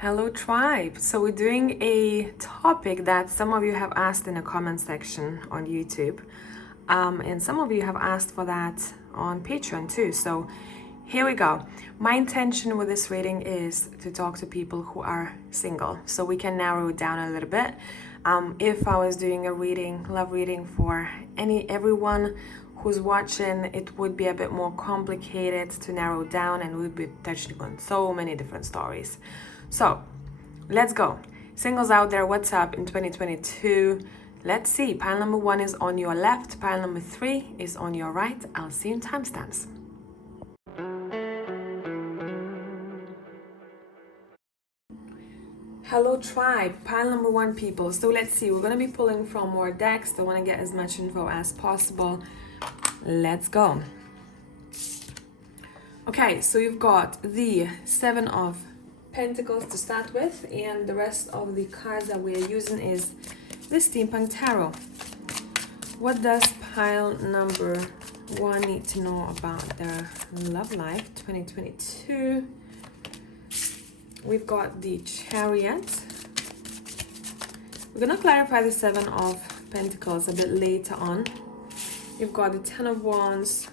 Hello tribe. So we're doing a topic that some of you have asked in the comment section on YouTube, and some of you have asked for that on Patreon too. So here we go. My intention with this reading is to talk to people who are single, so we can narrow it down a little bit. If I was doing a love reading for everyone who's watching, it would be a bit more complicated to narrow down, and we'd be touching on so many different stories. So let's go. Singles out there, what's up in 2022? Let's see. Pile number 1 is on your left. Pile number 3 is on your right. I'll see you in timestamps. Hello tribe, pile number 1 people. So let's see, we're going to be pulling from more decks. I want to get as much info as possible. Let's go. Okay, so you've got the 7 of Pentacles to start with, and the rest of the cards that we're using is the Steampunk Tarot. What does pile number 1 need to know about their love life 2022? We've got the Chariot. We're gonna clarify the 7 of Pentacles a bit later on. You've got the 10 of Wands.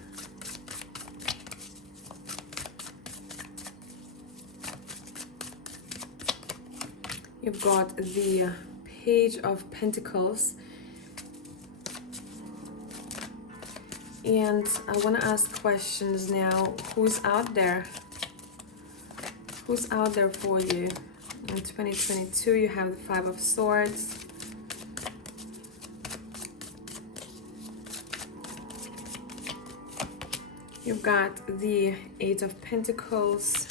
You've got the Page of Pentacles. And I want to ask questions now. Who's out there? Who's out there for you? In 2022, you have the 5 of Swords. You've got the 8 of Pentacles.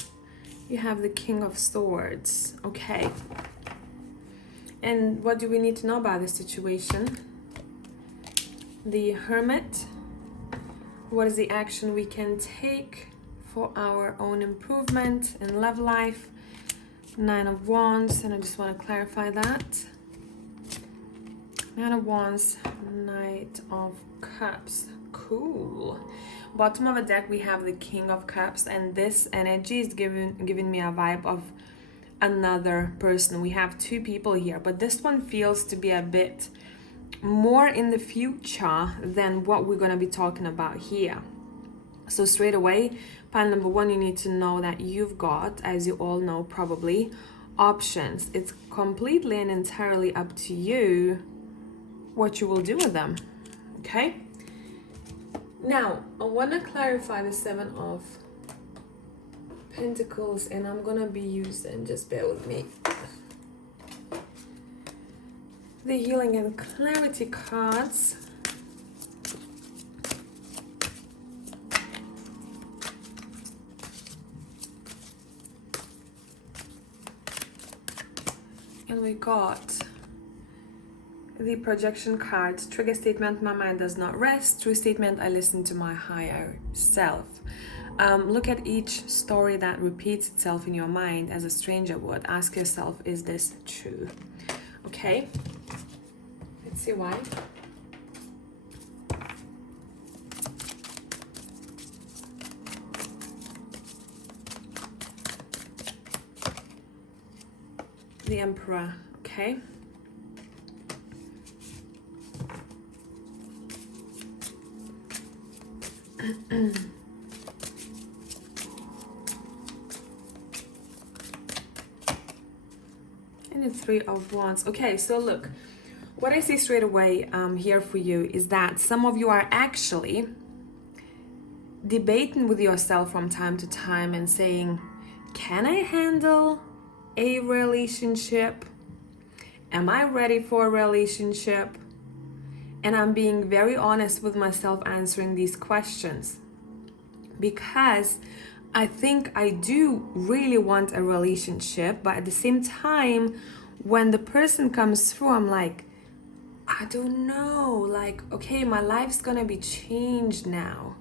You have the King of Swords. Okay. And what do we need to know about this situation? The Hermit. What is the action we can take for our own improvement in love life? 9 of Wands, and I just want to clarify that. 9 of Wands, Knight of Cups. Cool. Bottom of the deck, we have the King of Cups, and this energy is giving me a vibe of another person. We have 2 people here, but this one feels to be a bit more in the future than what we're going to be talking about here. So straight away, pile number 1, you need to know that you've got, as you all know probably, options. It's completely and entirely up to you what you will do with them. Okay? Now, I want to clarify the 7 of Pentacles, and I'm gonna be using, just bear with me, the Healing and Clarity cards. And we got the Projection cards. Trigger statement: my mind does not rest. True statement: I listen to my higher self. Look at each story that repeats itself in your mind as a stranger would. Ask yourself, is this true? Okay, let's see why. The Emperor, okay. And the 3 of Wands. Okay, so look, what I see straight away here for you is that some of you are actually debating with yourself from time to time and saying, can I handle a relationship? Am I ready for a relationship? And I'm being very honest with myself answering these questions, because I think I do really want a relationship, but at the same time, when the person comes through, I'm like, I don't know, like, okay, my life's gonna be changed now.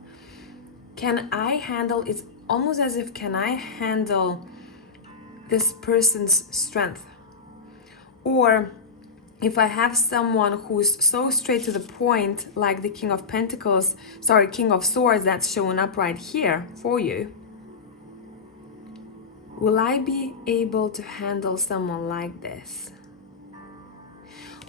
Can I handle, it's almost as if, can I handle this person's strength? Or if I have someone who's so straight to the point, like the King of Pentacles, King of Swords that's showing up right here for you, Will I be able to handle someone like this?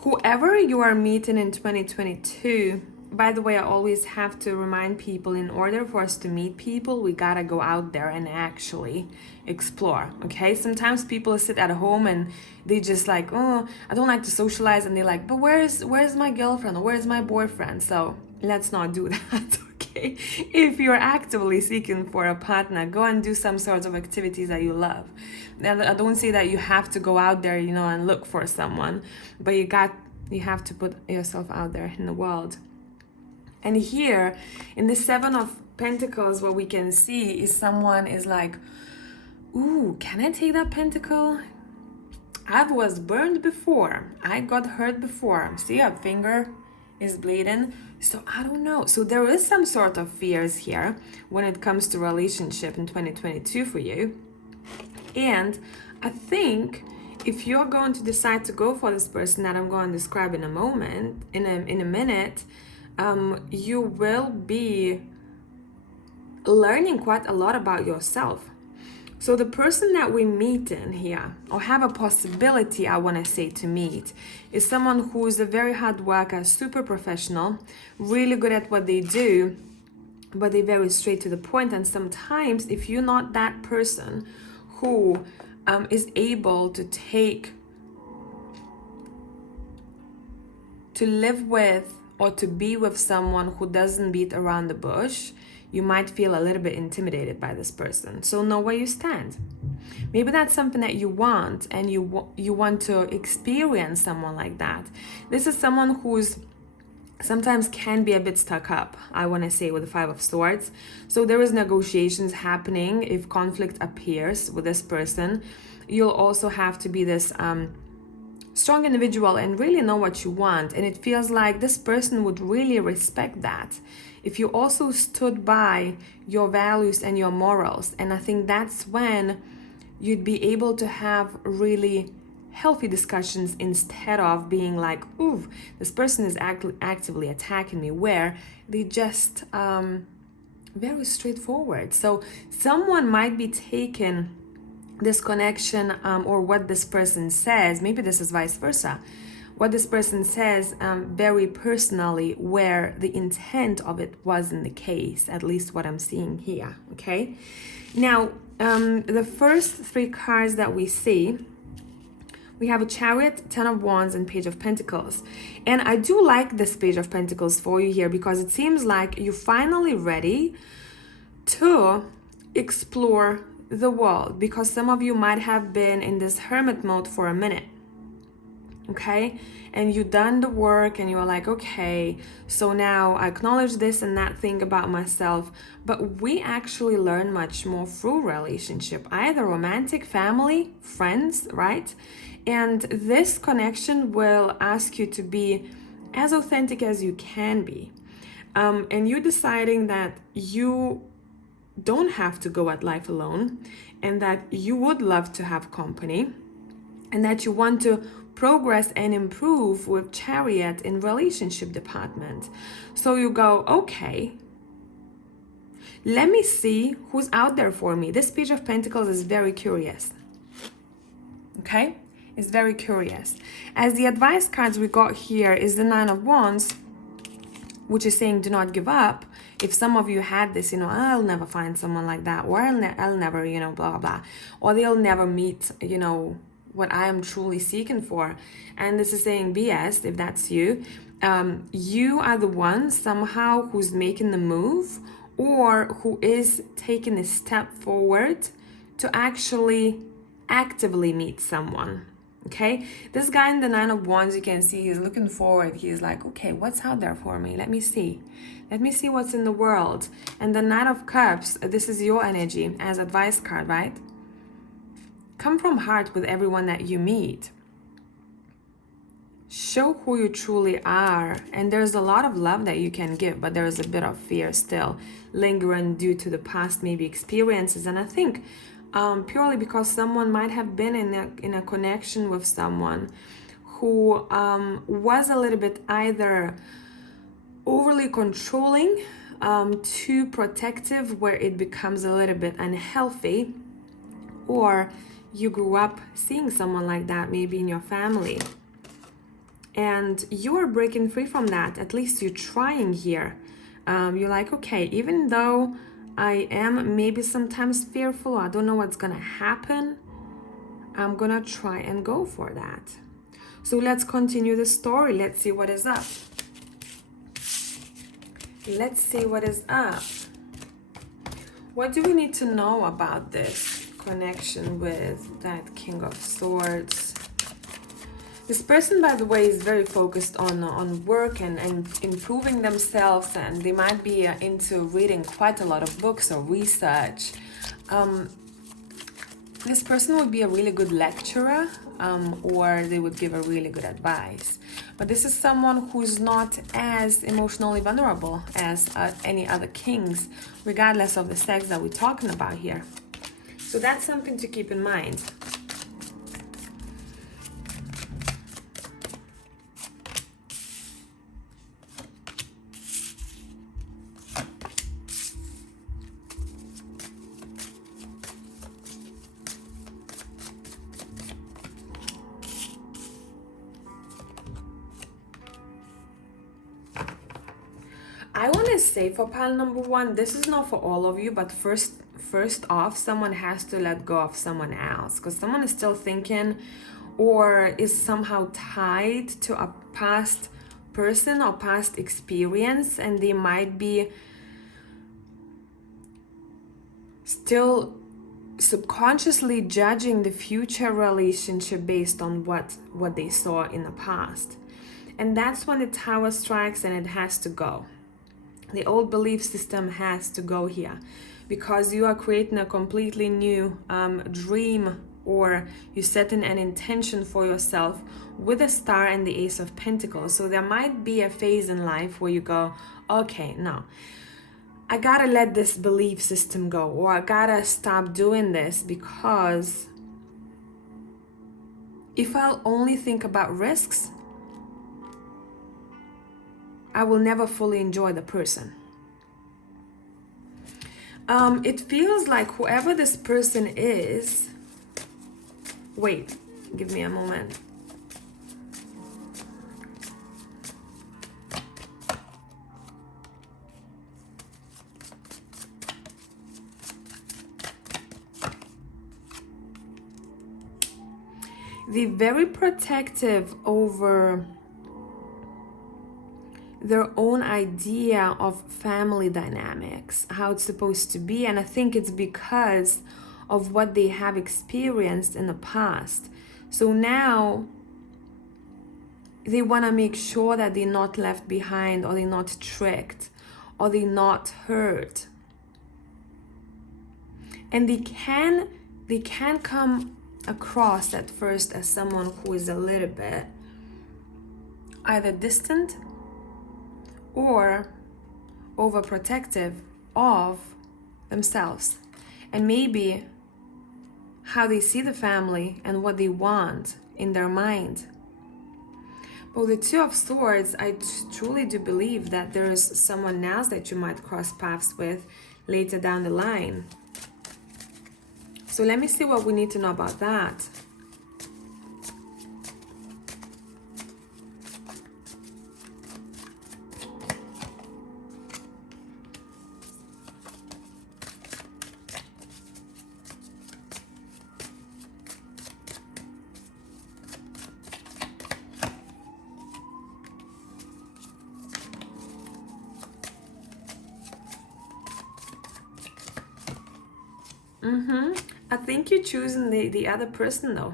Whoever you are meeting in 2022, by the way, I always have to remind people, in order for us to meet people, we gotta go out there and actually explore, okay? Sometimes people sit at home and they just like, oh, I don't like to socialize, and they're like, but where's my girlfriend or where's my boyfriend? So let's not do that, okay? If you're actively seeking for a partner, go and do some sort of activities that you love. Now, I don't say that you have to go out there, and look for someone, but you have to put yourself out there in the world. And here in the Seven of Pentacles, what we can see is someone is like, ooh, can I take that pentacle? I was burned before. I got hurt before. See, a finger is bleeding. So I don't know. So there is some sort of fears here when it comes to relationship in 2022 for you. And I think if you're going to decide to go for this person that I'm going to describe in a moment, in a minute, you will be learning quite a lot about yourself. So the person that we meet in here, or have a possibility, I want to say, to meet, is someone who is a very hard worker, super professional, really good at what they do, but they're very straight to the point. And sometimes if you're not that person who is able to live with or to be with someone who doesn't beat around the bush, you might feel a little bit intimidated by this person. So know where you stand. Maybe that's something that you want, and you want to experience someone like that. This is someone who's sometimes can be a bit stuck up, I want to say, with the Five of Swords. So there is negotiations happening. If conflict appears with this person, you'll also have to be this strong individual and really know what you want. And it feels like this person would really respect that if you also stood by your values and your morals. And I think that's when you'd be able to have really healthy discussions, instead of being like, ooh, this person is actively attacking me, where they just very straightforward. So someone might be taking this connection or what this person says, maybe this is vice versa, what this person says very personally, where the intent of it wasn't the case, at least what I'm seeing here, okay? Now, the first three cards that we see, we have a Chariot, Ten of Wands, and Page of Pentacles. And I do like this Page of Pentacles for you here, because it seems like you're finally ready to explore the world, because some of you might have been in this hermit mode for a minute, okay? And you done the work and you're like, okay, so now I acknowledge this and that thing about myself. But we actually learn much more through relationship, either romantic, family, friends, right? And this connection will ask you to be as authentic as you can be. And you deciding that you don't have to go at life alone, and that you would love to have company, and that you want to progress and improve with Chariot in relationship department. So you go, okay, let me see who's out there for me. This Page of Pentacles is very curious, okay? It's very curious. As the advice cards we got here is the Nine of Wands, which is saying do not give up. If some of you had this, I'll never find someone like that, or I'll never, blah, blah, blah, or they'll never meet, what I am truly seeking for. And this is saying BS, if that's you. You are the one somehow who's making the move, or who is taking a step forward to actually actively meet someone. Okay, this guy in the Nine of Wands, you can see he's looking forward. He's like, okay, what's out there for me? Let me see what's in the world. And the Knight of Cups, this is your energy as advice card, right? Come from heart with everyone that you meet. Show who you truly are. And there's a lot of love that you can give, but there's a bit of fear still lingering due to the past maybe experiences. And I think purely because someone might have been in a connection with someone who was a little bit either overly controlling, too protective, where it becomes a little bit unhealthy, or you grew up seeing someone like that, maybe in your family, and you are breaking free from that. At least you're trying here. You're like, okay, even though I am maybe sometimes fearful, I don't know what's gonna happen, I'm gonna try and go for that. So let's continue the story. Let's see what is up. Let's see what is up. What do we need to know about this connection with that King of Swords? This person, by the way, is very focused on work and improving themselves, and they might be into reading quite a lot of books or research. This person would be a really good lecturer, or they would give a really good advice. But this is someone who's not as emotionally vulnerable as any other kings, regardless of the sex that we're talking about here. So that's something to keep in mind. I want to say for pile number one, this is not for all of you, but first off, someone has to let go of someone else, because someone is still thinking or is somehow tied to a past person or past experience, and they might be still subconsciously judging the future relationship based on what they saw in the past. And that's when the Tower strikes, and it has to go. The old belief system has to go here, because you are creating a completely new dream, or you're setting an intention for yourself with a star and the Ace of Pentacles. So there might be a phase in life where you go, okay, no, I gotta let this belief system go, or I gotta stop doing this, because if I'll only think about risks, I will never fully enjoy the person. It feels like whoever this person is... Wait, give me a moment. They're very protective over their own idea of family dynamics, how it's supposed to be, and I think it's because of what they have experienced in the past. So now they want to make sure that they're not left behind, or they're not tricked, or they're not hurt. And they can come across at first as someone who is a little bit either distant or overprotective of themselves, and maybe how they see the family and what they want in their mind. But the Two of Swords, I truly do believe that there is someone else that you might cross paths with later down the line. So let me see what we need to know about that. I think you're choosing the other person though.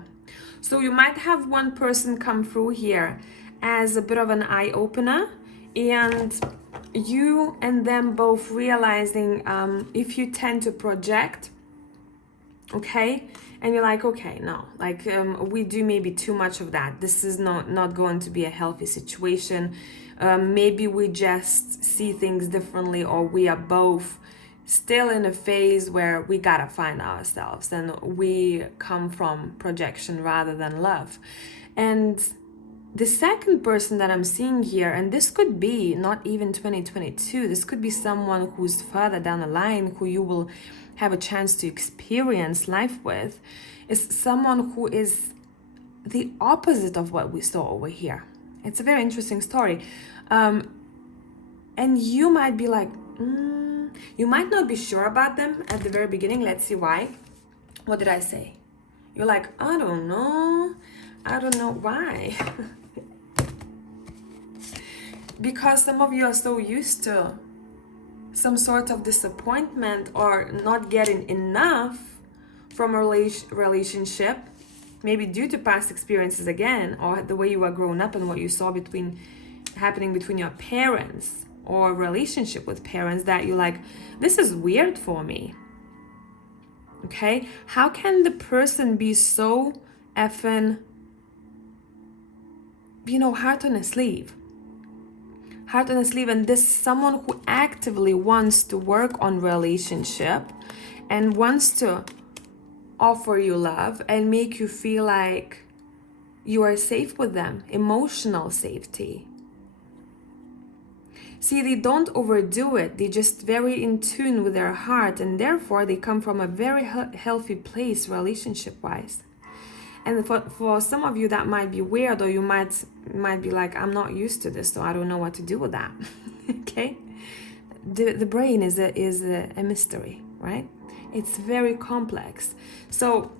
So you might have one person come through here as a bit of an eye-opener, and you and them both realizing if you tend to project, okay, and you're like, okay, no, like we do maybe too much of that. This is not going to be a healthy situation. Maybe we just see things differently, or we are both still in a phase where we gotta find ourselves, and we come from projection rather than love. And The second person that I'm seeing here, and this could be not even 2022, this could be someone who's further down the line, who you will have a chance to experience life with, is someone who is the opposite of what we saw over here. It's a very interesting story. And you might be like, you might not be sure about them at the very beginning. Let's see why. What did I say? You're like, I don't know why. Because some of you are so used to some sort of disappointment or not getting enough from a relationship, maybe due to past experiences again, or the way you were growing up and what you saw happening between your parents or relationship with parents, that you're like, this is weird for me. Okay? How can the person be so effing, heart on a sleeve? Heart on a sleeve, and this is someone who actively wants to work on relationship and wants to offer you love and make you feel like you are safe with them, emotional safety. See, they don't overdo it. They're just very in tune with their heart, and therefore they come from a very healthy place relationship-wise. And for some of you, that might be weird, or you might be like, I'm not used to this, so I don't know what to do with that. Okay? The brain is a mystery, right? It's very complex. So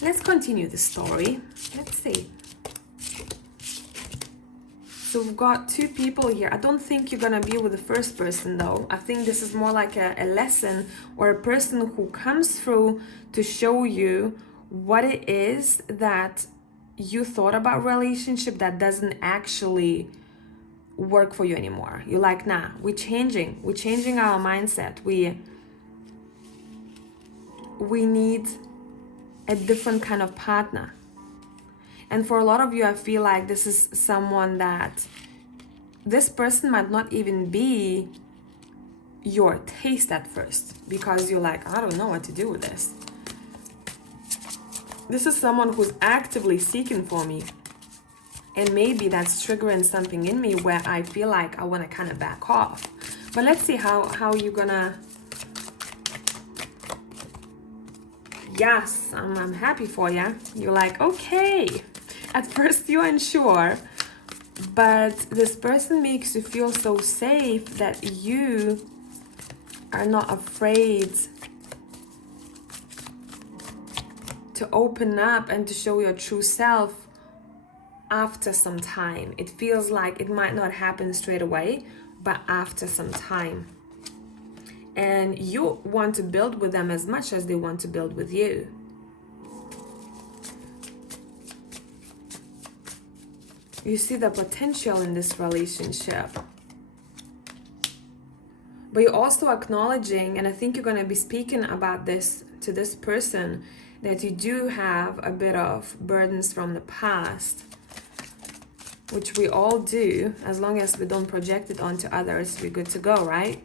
let's continue the story. Let's see. So we've got two people here. I don't think you're gonna be with the first person though. I think this is more like a lesson, or a person who comes through to show you what it is that you thought about relationship that doesn't actually work for you anymore. You're like, nah, we're changing our mindset. We need a different kind of partner. And for a lot of you, I feel like this is someone that this person might not even be your taste at first, because you're like, I don't know what to do with this. This is someone who's actively seeking for me. And maybe that's triggering something in me where I feel like I want to kind of back off. But let's see how you're gonna... Yes, I'm happy for you. You're like, okay. At first you're unsure, but this person makes you feel so safe that you are not afraid to open up and to show your true self after some time. It feels like it might not happen straight away, but after some time. And you want to build with them as much as they want to build with you. You see the potential in this relationship. But you're also acknowledging, and I think you're going to be speaking about this to this person, that you do have a bit of burdens from the past, which we all do. As long as we don't project it onto others, we're good to go, right?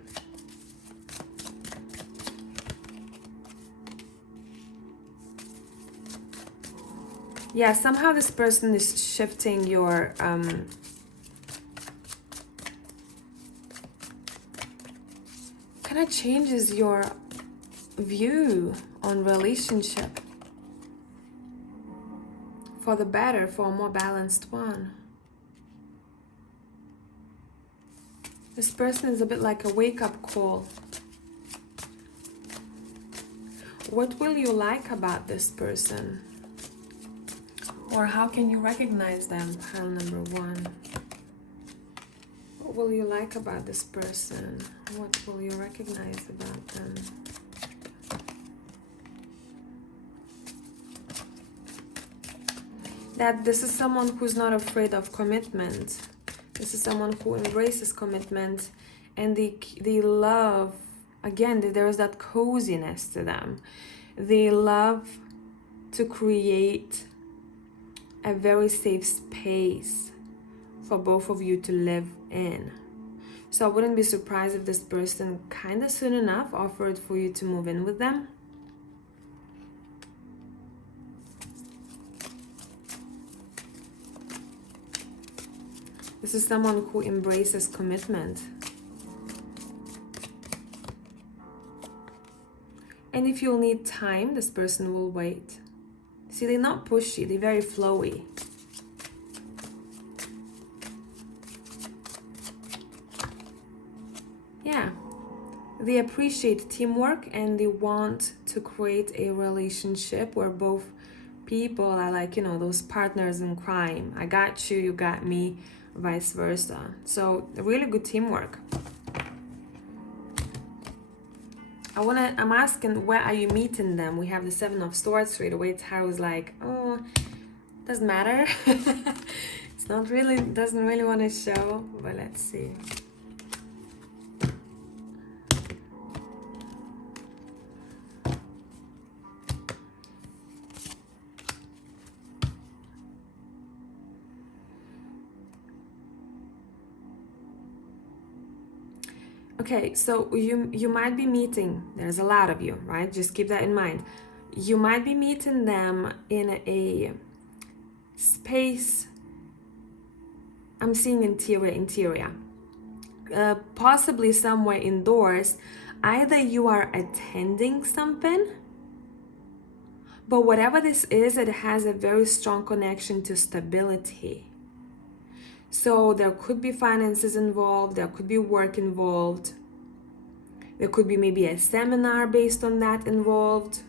Yeah, somehow this person is shifting your kind of changes your view on relationship for the better, for a more balanced one. This person is a bit like a wake-up call. What will you like about this person? Or how can you recognize them? Pile number one. What will you like about this person? What will you recognize about them? That this is someone who's not afraid of commitment. This is someone who embraces commitment, and they love, again, there is that coziness to them. They love to create a very safe space for both of you to live in. So I wouldn't be surprised if this person kind of soon enough offered for you to move in with them. This is someone who embraces commitment. And if you'll need time, this person will wait. See, they're not pushy, they're very flowy. Yeah, they appreciate teamwork and they want to create a relationship where both people are like, you know, those partners in crime. I got you, you got me, vice versa. So really good teamwork. I'm asking, where are you meeting them? We have the Seven of Swords straight away. Tarot's like, oh, doesn't matter. It's not really, doesn't really want to show, but let's see. Okay, so you might be meeting, there's a lot of you, right? Just keep that in mind. You might be meeting them in a space, I'm seeing interior. Possibly somewhere indoors. Either you are attending something, but whatever this is, it has a very strong connection to stability. So there could be finances involved, there could be work involved, there could be maybe a seminar based on that involved.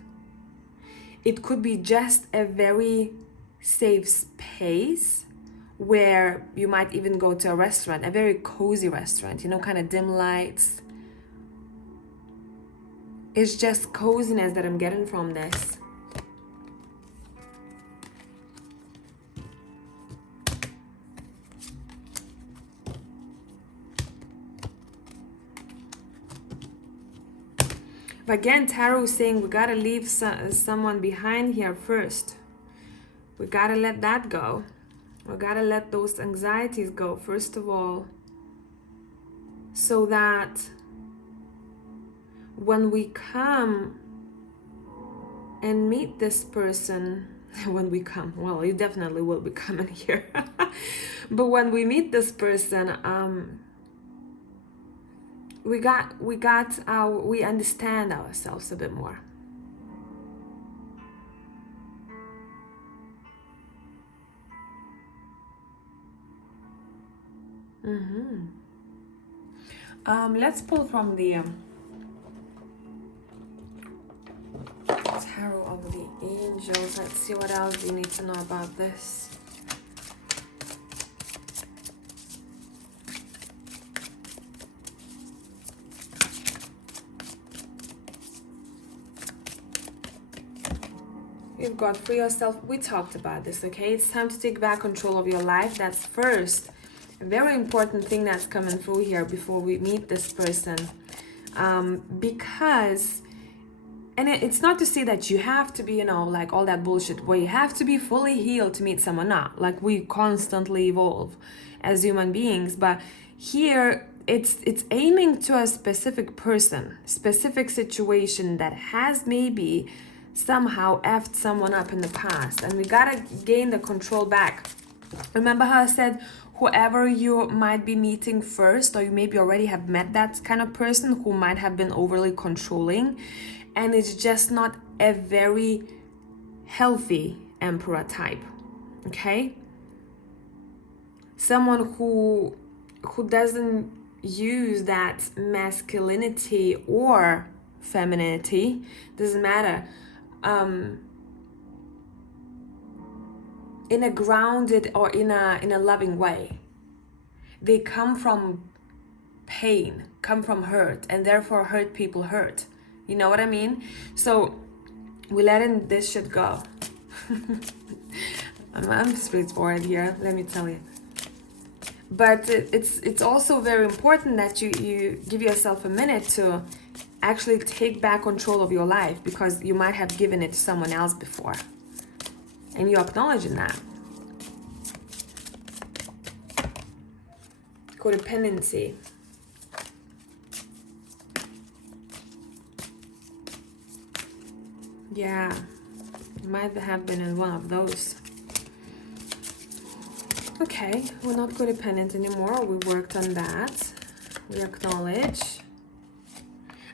It could be just a very safe space where you might even go to a restaurant, a very cozy restaurant, you know, kind of dim lights. It's just coziness that I'm getting from this. But again, Tarot is saying we gotta leave someone behind here first. We gotta let that go. We gotta let those anxieties go first of all, so that when we come and meet this person, well, you definitely will be coming here. But when we meet this person, we understand ourselves a bit more. Let's pull from the Tarot of the Angels. Let's see what else you need to know about this. You've got free yourself. We talked about this, okay? It's time to take back control of your life. That's first. A very important thing that's coming through here before we meet this person. Because, and it's not to say that you have to be, you know, like all that bullshit where you have to be fully healed to meet someone. Not like we constantly evolve as human beings, but here it's aiming to a specific person, specific situation that has maybe somehow effed someone up in the past, and we gotta gain the control back. Remember how I said whoever you might be meeting first, or you maybe already have met that kind of person who might have been overly controlling, and it's just not a very healthy emperor type, okay? Someone who doesn't use that masculinity or femininity, doesn't matter, in a grounded or in a loving way. They come from pain, come from hurt, and therefore hurt people hurt. You know what I mean? So we're letting this shit go. I'm straightforward here, let me tell you. But it's also very important that you give yourself a minute to actually take back control of your life, because you might have given it to someone else before. And you're acknowledging that. Codependency. Yeah, you might have been in one of those. Okay, we're not codependent anymore. We worked on that. We acknowledge.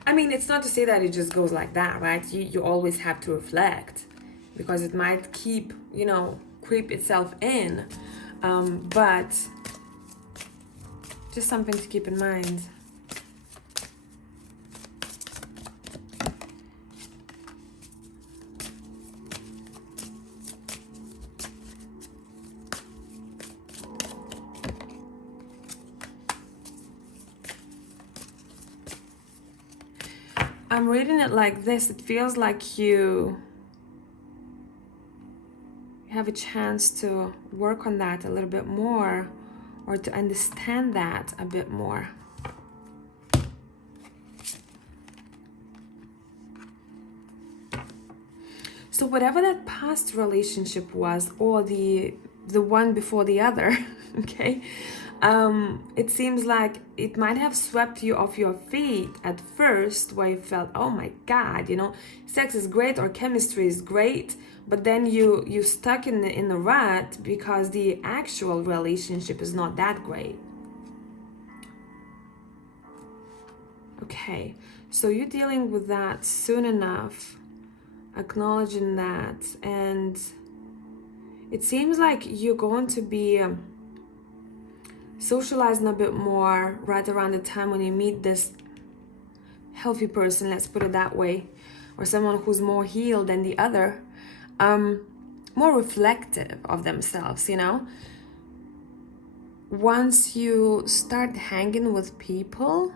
I mean, it's not to say that it just goes like that, right? You always have to reflect, because it might keep, creep itself in. But just something to keep in mind. I'm reading it like this. It feels like you have a chance to work on that a little bit more, or to understand that a bit more. So whatever that past relationship was, or the one before the other, okay, it seems like it might have swept you off your feet at first, where you felt, oh my God, sex is great or chemistry is great, but then you stuck in the rut because the actual relationship is not that great. Okay, so you're dealing with that soon enough, acknowledging that, and it seems like you're going to be socializing a bit more right around the time when you meet this healthy person, let's put it that way, or someone who's more healed than the other, more reflective of themselves, Once you start hanging with people,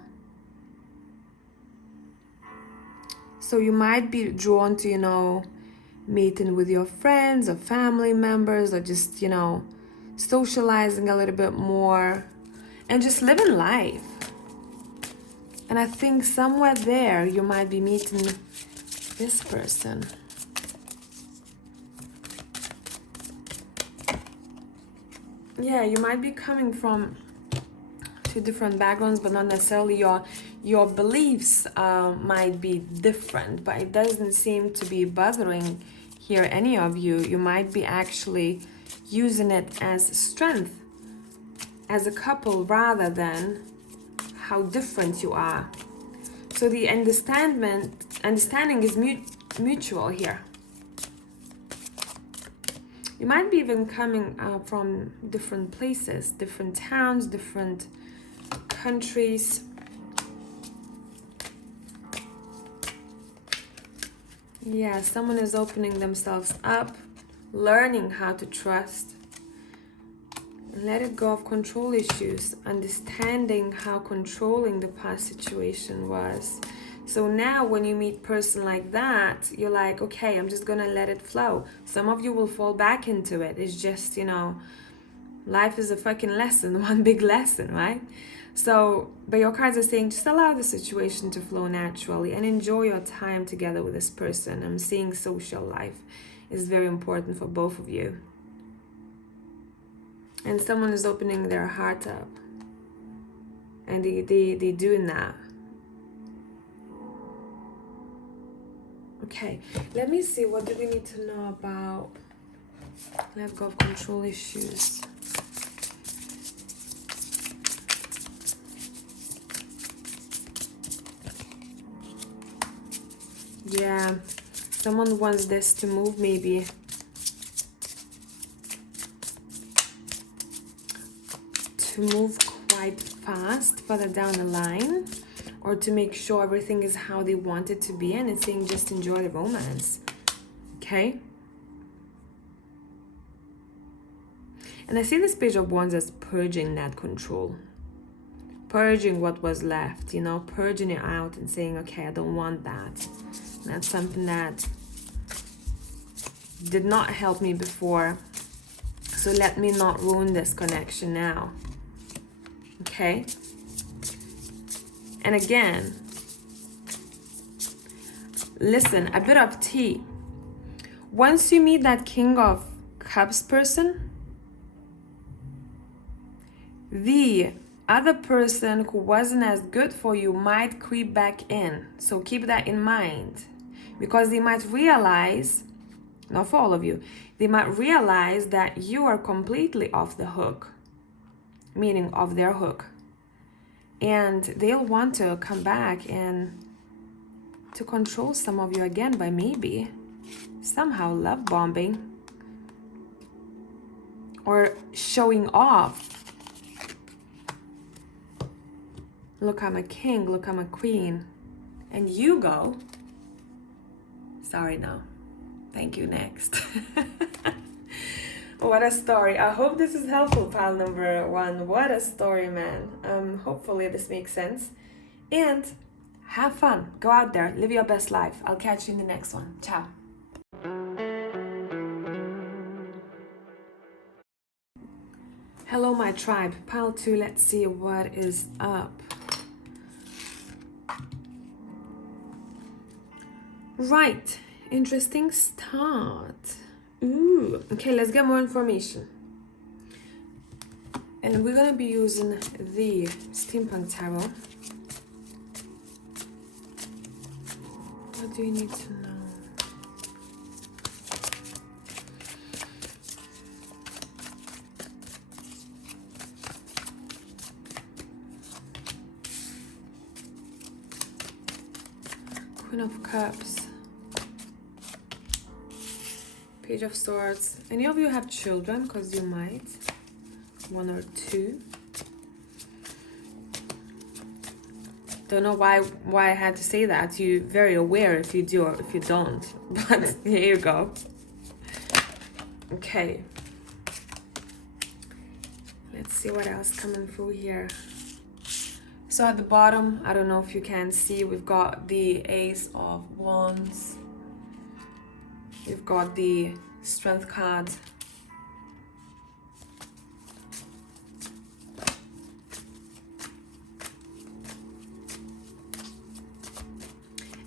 so you might be drawn to, meeting with your friends or family members, or just, socializing a little bit more and just living life. And I think somewhere there you might be meeting this person. Yeah, you might be coming from two different backgrounds, but not necessarily your beliefs might be different, but it doesn't seem to be bothering here any of you. You might be actually using it as strength as a couple, rather than how different you are. So the understanding is mutual here. You might be even coming from different places, different towns, different countries. Yeah, someone is opening themselves up, learning how to trust, and let it go of control issues, understanding how controlling the past situation was. So now when you meet a person like that, you're like, okay, I'm just gonna let it flow. Some of you will fall back into it. It's just, life is a fucking lesson, one big lesson, right? So, but your cards are saying just allow the situation to flow naturally and enjoy your time together with this person. I'm seeing social life is very important for both of you. And someone is opening their heart up. And they're doing that. Okay, let me see, what do we need to know about let go of control issues? Yeah, someone wants this to move maybe. To move quite fast further down the line, or to make sure everything is how they want it to be, and it's saying just enjoy the romance. Okay? And I see this Page of Wands as purging that control. Purging what was left, purging it out and saying, okay, I don't want that. That's something that did not help me before. So let me not ruin this connection now. Okay? And again, listen, a bit of tea. Once you meet that King of Cups person, the other person who wasn't as good for you might creep back in. So keep that in mind, because they might realize not for all of you, they might realize that you are completely off the hook, meaning off their hook. And they'll want to come back and to control some of you again by maybe somehow love bombing or showing off. Look, I'm a king, look, I'm a queen. And you go, sorry, no. Thank you, next. What a story. I hope this is helpful, pile number 1. What a story, man. Hopefully this makes sense. And have fun. Go out there. Live your best life. I'll catch you in the next one. Ciao. Hello, my tribe. Pile 2, let's see what is up. Right. Interesting start. Ooh. Okay, let's get more information. And we're gonna be using the Steampunk Tarot. What do you need to know? Queen of Cups. Page of Swords. Any of you have children? Because you might. 1 or 2. Don't know why I had to say that. You're very aware if you do or if you don't. But here you go. Okay. Let's see what else coming through here. So at the bottom, I don't know if you can see, we've got the Ace of Wands. We've got the Strength card.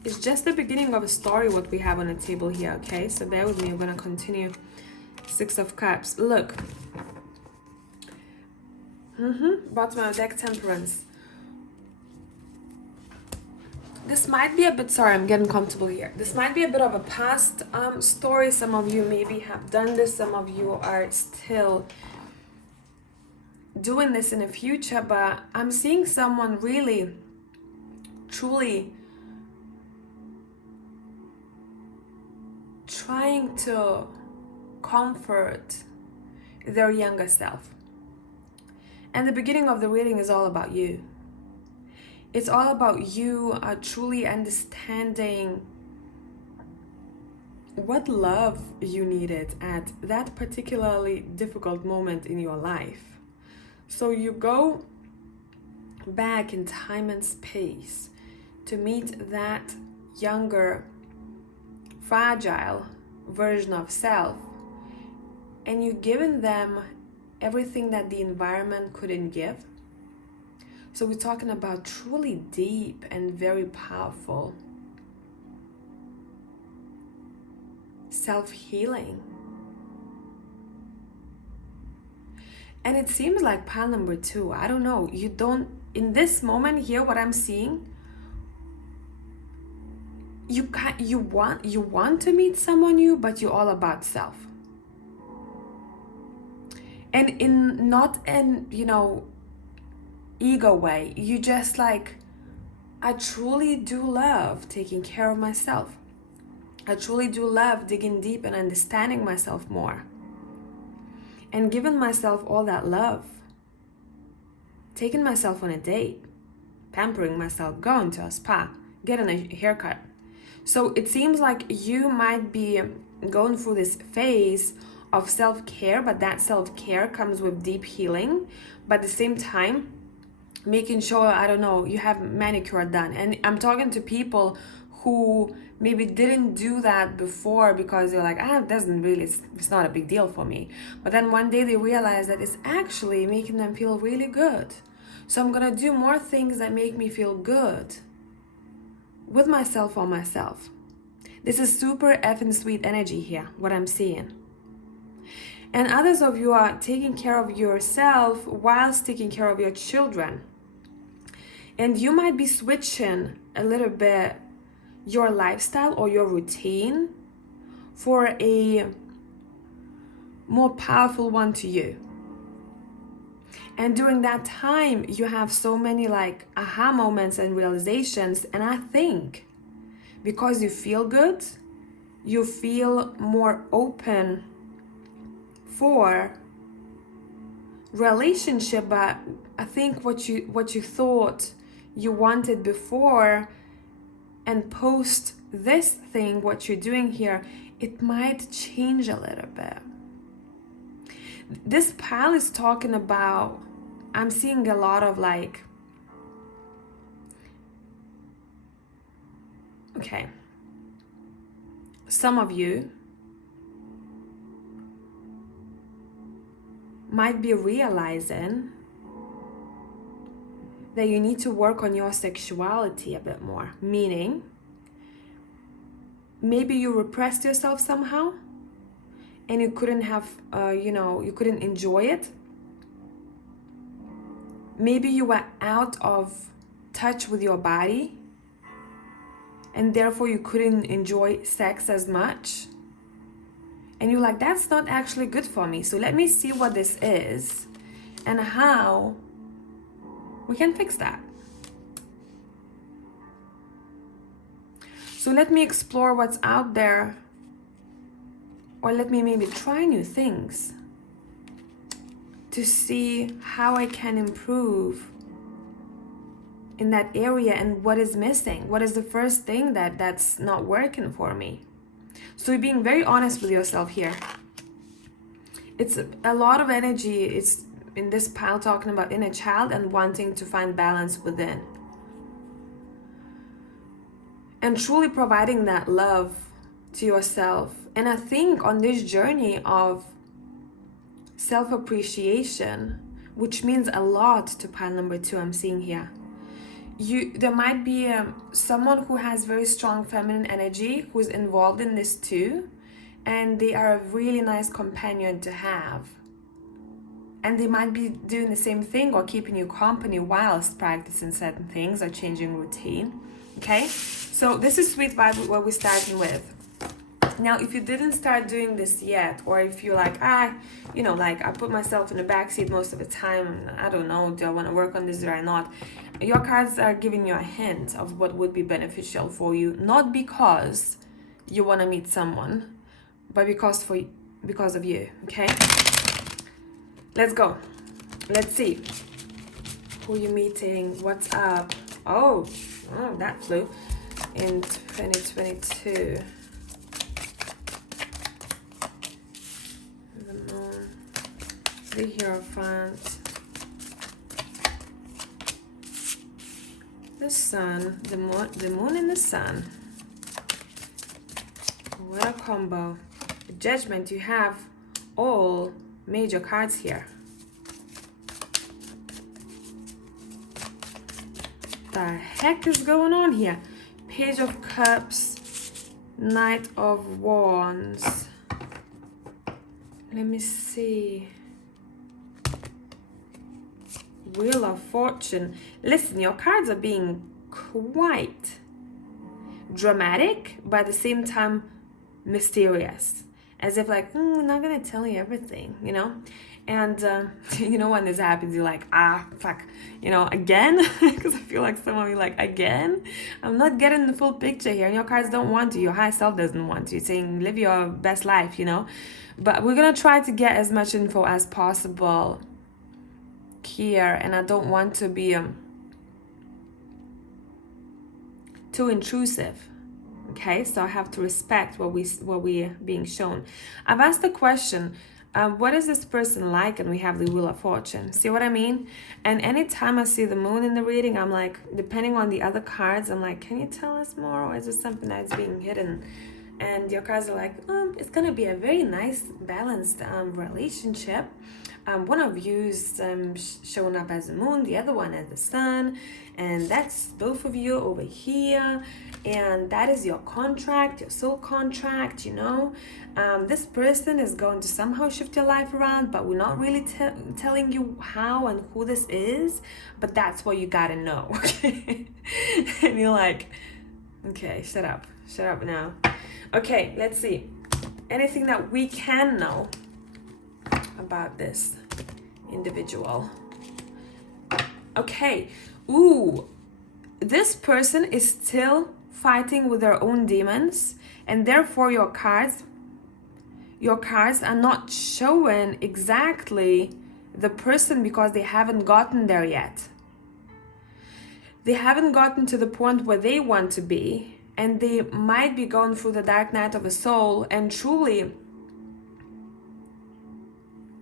It's just the beginning of a story what we have on the table here, okay? So bear with me, I'm gonna continue. 6 of Cups. Look. Bottom of deck, Temperance. This might be a bit, sorry, I'm getting comfortable here. This might be a bit of a past story. Some of you maybe have done this. Some of you are still doing this in the future. But I'm seeing someone really, truly trying to comfort their younger self. And the beginning of the reading is all about you. It's all about you truly understanding what love you needed at that particularly difficult moment in your life. So you go back in time and space to meet that younger, fragile version of self, and you've given them everything that the environment couldn't give. So we're talking about truly deep and very powerful self-healing. And it seems like pile number 2, I don't know, you don't, in this moment here, what I'm seeing, you want to meet someone new, but you're all about self. And in not an, ego way, you just like, I truly do love taking care of myself. I truly do love digging deep and understanding myself more. And giving myself all that love. Taking myself on a date. Pampering myself, going to a spa, getting a haircut. So it seems like you might be going through this phase of self-care, but that self-care comes with deep healing. But at the same time, making sure, I don't know, you have manicure done. And I'm talking to people who maybe didn't do that before because they're like, it doesn't really, it's not a big deal for me. But then one day they realize that it's actually making them feel really good. So I'm gonna do more things that make me feel good with myself or myself. This is super effing sweet energy here, what I'm seeing. And others of you are taking care of yourself whilst taking care of your children. And you might be switching a little bit your lifestyle or your routine for a more powerful one to you. And during that time, you have so many like aha moments and realizations. And I think because you feel good, you feel more open for relationship. But I think what you thought you wanted before, and post this thing, what you're doing here, it might change a little bit. This pile is talking about, I'm seeing a lot of like, okay, some of you might be realizing that you need to work on your sexuality a bit more, meaning maybe you repressed yourself somehow and you couldn't have, you couldn't enjoy it. Maybe you were out of touch with your body and therefore you couldn't enjoy sex as much. And you're like, that's not actually good for me. So let me see what this is and how we can fix that. So let me explore what's out there, or let me maybe try new things to see how I can improve in that area and what is missing. What is the first thing that's not working for me? So you're being very honest with yourself here. It's a lot of energy. It's in this pile talking about inner child and wanting to find balance within. And truly providing that love to yourself. And I think on this journey of self-appreciation, which means a lot to pile number 2, I'm seeing here. There might be someone who has very strong feminine energy who's involved in this too. And they are a really nice companion to have. And they might be doing the same thing or keeping you company whilst practicing certain things or changing routine. Okay? So this is sweet vibe, what we're starting with. Now, if you didn't start doing this yet, or if you're like, I put myself in the backseat most of the time, I don't know, do I want to work on this or not? Your cards are giving you a hint of what would be beneficial for you, not because you want to meet someone, but because of you, okay? Let's go. Let's see. Who you meeting? What's up? Oh, that flew. In 2022. The moon. The Hierophant. The sun. The moon and the sun. What a combo. The Judgment. You have all major cards here. The heck is going on here? Page of Cups, Knight of Wands. Let me see. Wheel of Fortune. Listen, your cards are being quite dramatic, but at the same time mysterious. As if like, I'm not gonna tell you everything, you know? And when this happens, you're like, fuck, again? Because I feel like some of you like, again? I'm not getting the full picture here. And your cards don't want to. Your higher self doesn't want to. You're saying, live your best life, But we're going to try to get as much info as possible here. And I don't want to be too intrusive. Okay, so I have to respect what we're being shown. I've asked the question, what is this person like? And we have the Wheel of Fortune. See what I mean? And anytime I see the moon in the reading, I'm like, depending on the other cards, I'm like, can you tell us more? Or is it something that's being hidden? And your cards are like, it's going to be a very nice, balanced relationship. One of you's showing up as the moon, the other one as the sun. And that's both of you over here. And that is your contract, your soul contract, This person is going to somehow shift your life around, but we're not really telling you how and who this is. But that's what you gotta know, okay? And you're like, okay, shut up now. Okay, let's see. anything that we can know about this individual. Okay. Ooh, this person is still fighting with their own demons, and therefore your cards are not showing exactly the person because they haven't gotten there yet. They haven't gotten to the point where they want to be, and they might be going through the dark night of the soul and truly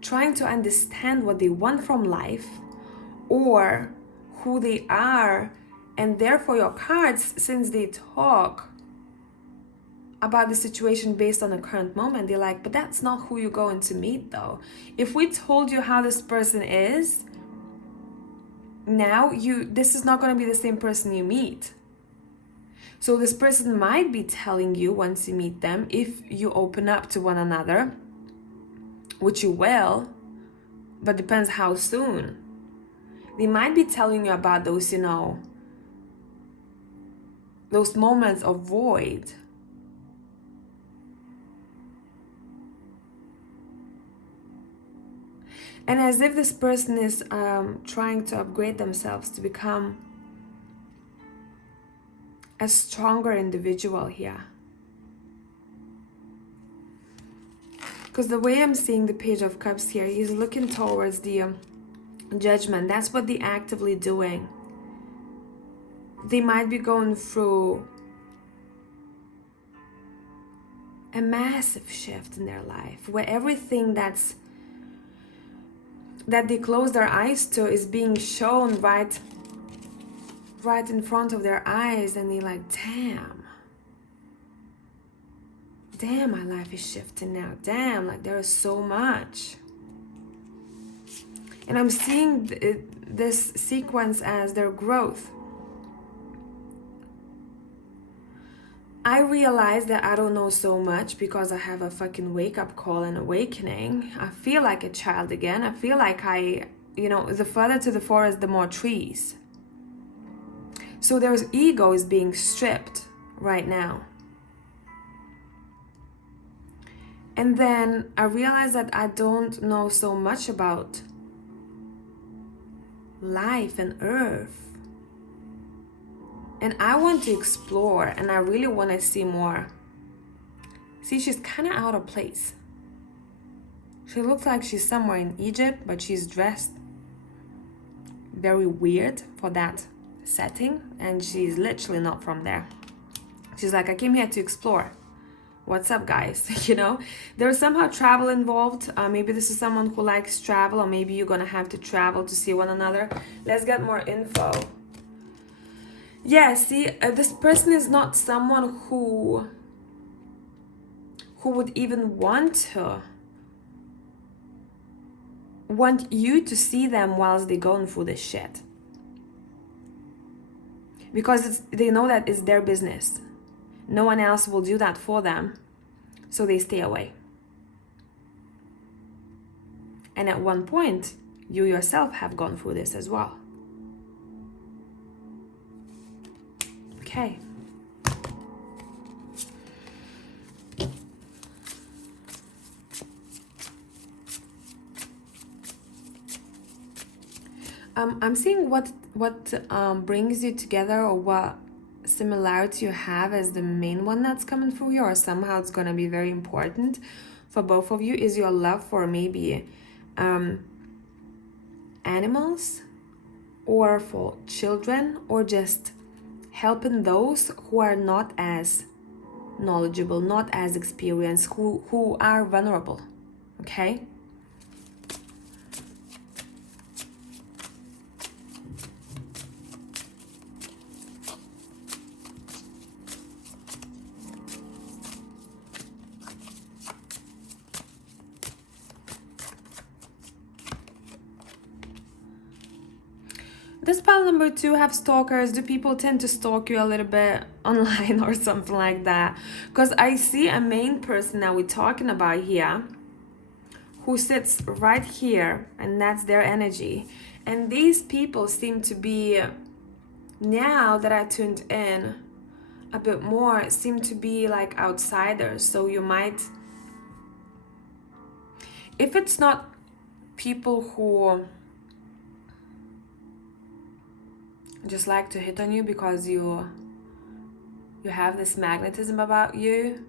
trying to understand what they want from life or who they are. And therefore your cards, since they talk about the situation based on the current moment, they're like, but that's not who you're going to meet though. If we told you how this person is, now this is not going to be the same person you meet. So this person might be telling you once you meet them, if you open up to one another, which you will, but depends how soon. They might be telling you about those, those moments of void. And as if this person is trying to upgrade themselves to become a stronger individual here. Because the way I'm seeing the Page of Cups here, he's looking towards the Judgment. That's what they're actively doing. They might be going through a massive shift in their life where everything that they close their eyes to is being shown right in front of their eyes, and they're like, damn, my life is shifting now. Damn, like there is so much. And I'm seeing this sequence as their growth. I realize that I don't know so much because I have a fucking wake-up call and awakening. I feel like a child again. I feel like the further to the forest, the more trees. So there's ego is being stripped right now. And then I realize that I don't know so much about life and earth. And I want to explore, and I really want to see more. See, she's kind of out of place. She looks like she's somewhere in Egypt, but she's dressed very weird for that setting, and she's literally not from there. She's like, I came here to explore. What's up, guys? There's somehow travel involved. Maybe this is someone who likes travel, or maybe you're gonna have to travel to see one another. Let's get more info. Yeah, see, this person is not someone who would even want you to see them whilst they're going through this shit. Because they know that it's their business. No one else will do that for them, so they stay away. And at one point, you yourself have gone through this as well. Okay. I'm seeing what brings you together, or what similarity you have as the main one that's coming through here, or somehow it's going to be very important for both of you, is your love for maybe animals, or for children, or just helping those who are not as knowledgeable, not as experienced, who are vulnerable. Okay? This pile number 2 have stalkers. Do people tend to stalk you a little bit online or something like that? Because I see a main person that we're talking about here who sits right here, and that's their energy. And these people seem to be, now that I tuned in a bit more, seem to be like outsiders. So you might if it's not people who just like to hit on you because you have this magnetism about you,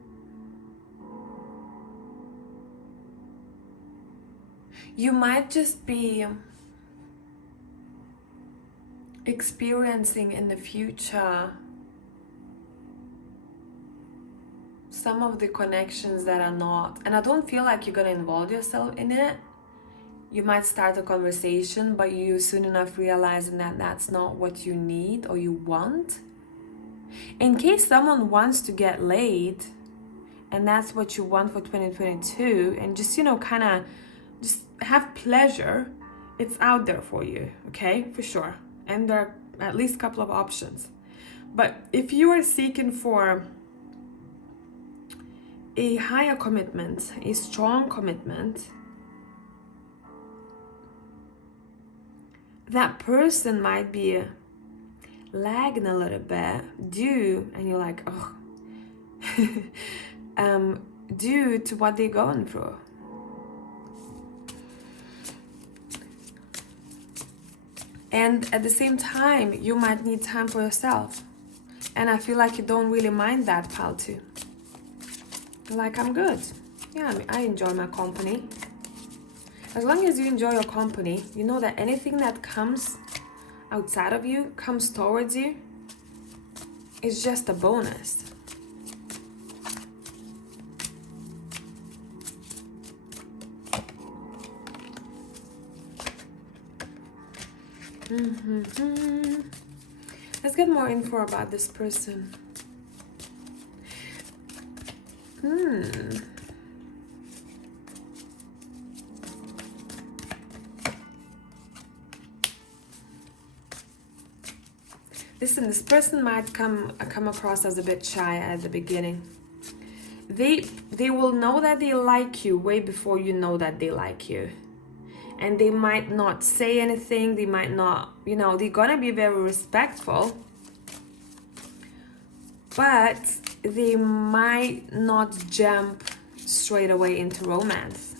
you might just be experiencing in the future some of the connections that are not, and I don't feel like you're gonna involve yourself in it. You might start a conversation, but you soon enough realizing that that's not what you need or you want. In case someone wants to get laid and that's what you want for 2022, and just, you know, kind of just have pleasure, it's out there for you, okay? For sure. And there are at least a couple of options. But if you are seeking for a higher commitment, a strong commitment, that person might be lagging a little bit and you're like, oh, due to what they're going through. And at the same time, you might need time for yourself. And I feel like you don't really mind that, pal, too. You're like, I'm good. Yeah, I enjoy my company. As long as you enjoy your company, you know that anything that comes outside of you, comes towards you, is just a bonus. Let's get more info about this person. Listen, this person might come across as a bit shy at the beginning. They will know that they like you way before you know that they like you. And they might not say anything, they might not, you know, they're gonna be very respectful, but they might not jump straight away into romance.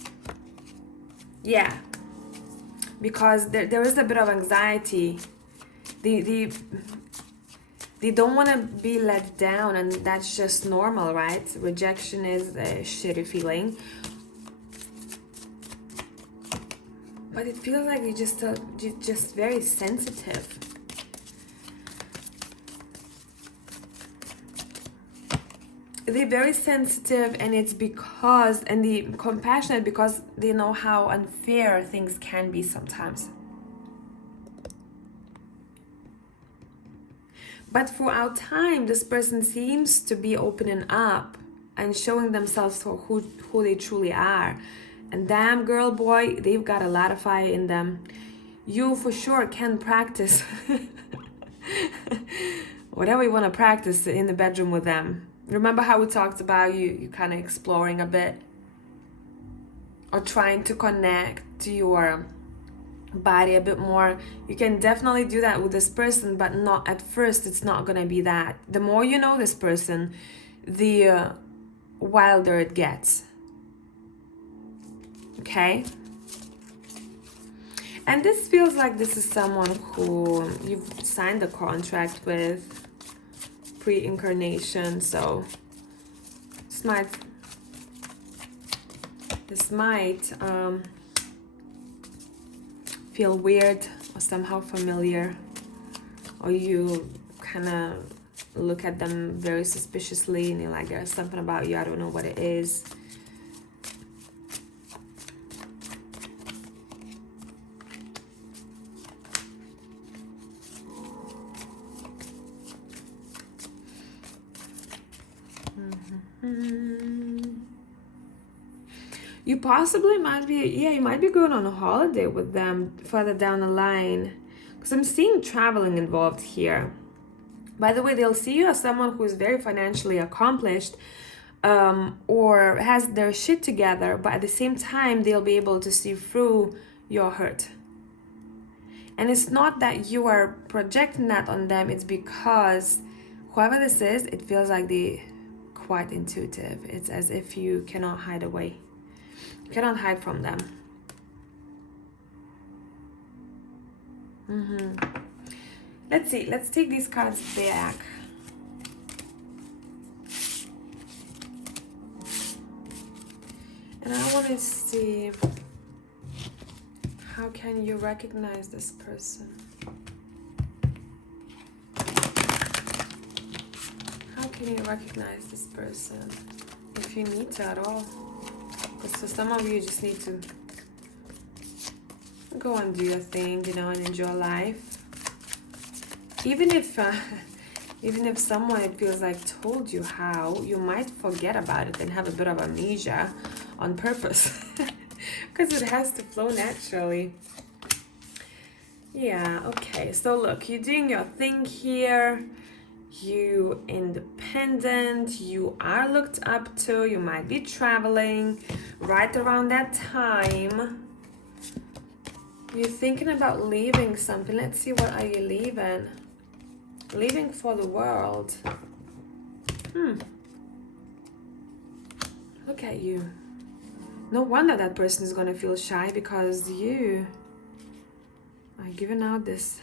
Yeah, because there is a bit of anxiety. They don't want to be let down, and that's just normal, right? Rejection is a shitty feeling. But it feels like you're just very sensitive. They're very sensitive, and it's because, and they're compassionate because they know how unfair things can be sometimes. But throughout time, this person seems to be opening up and showing themselves for who they truly are. And damn, girl, boy, they've got a lot of fire in them. You for sure can practice whatever you want to practice in the bedroom with them. Remember how we talked about you kind of exploring a bit, or trying to connect to your body a bit more? You can definitely do that with this person, but not at first. It's not gonna be that. The more you know this person, the wilder it gets. Okay? And this feels like this is someone who you've signed a contract with pre-incarnation, so this might feel weird or somehow familiar, or you kind of look at them very suspiciously and you're like, there's something about you, I don't know what it is. You possibly might be, you might be going on a holiday with them further down the line, because I'm seeing traveling involved here. By the way, they'll see you as someone who is very financially accomplished, or has their shit together, but at the same time, they'll be able to see through your hurt. And it's not that you are projecting that on them, it's because whoever this is, it feels like they're quite intuitive. It's as if you cannot hide away. You cannot hide from them. Let's see. Let's take these cards back. And I want to see, how can you recognize this person? How can you recognize this person? If you need to at all. Because for some of you, you just need to go and do your thing, you know, and enjoy life. Even if someone, it feels like, told you how, you might forget about it and have a bit of amnesia on purpose. Because it has to flow naturally. Yeah, okay. So look, you're doing your thing here. You independent. You are looked up to. You might be traveling right around that time. You're thinking about leaving something. Let's see, what are you leaving? Leaving for the world. Look at you. No wonder that person is going to feel shy, because you are giving out this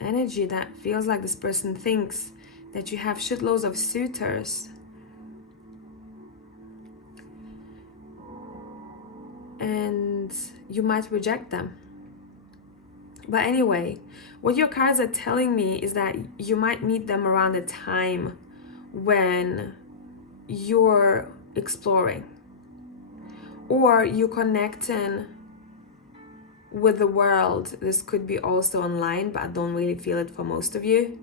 energy that feels like this person thinks that you have shitloads of suitors. And you might reject them. But anyway, what your cards are telling me is that you might meet them around a time when you're exploring, or you're connecting with the world. This could be also online, but I don't really feel it for most of you.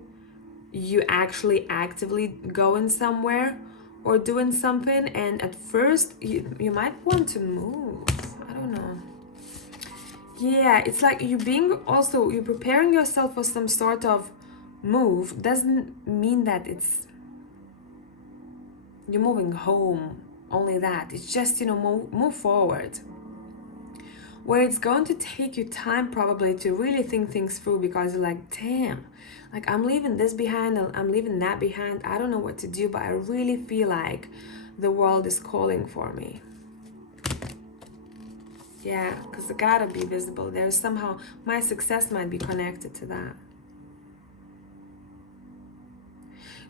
You actually actively going somewhere or doing something, and at first you might want to move. I don't know. Yeah, it's like you're preparing yourself for some sort of move. Doesn't mean that you're moving home, only that. It's just, move forward. Where it's going to take you time probably to really think things through, because you're like, damn, like I'm leaving this behind, I'm leaving that behind. I don't know what to do, but I really feel like the world is calling for me. Yeah, because it gotta be visible. There's somehow, my success might be connected to that.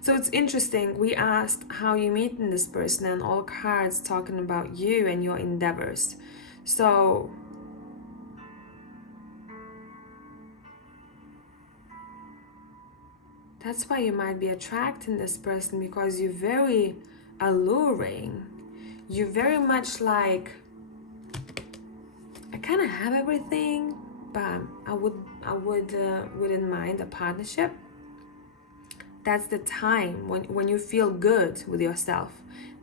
So it's interesting. We asked how you meeting this person, and all cards talking about you and your endeavors. So that's why you might be attracting this person, because you're very alluring. You're very much like, I kind of have everything, but I wouldn't mind a partnership. That's the time when you feel good with yourself.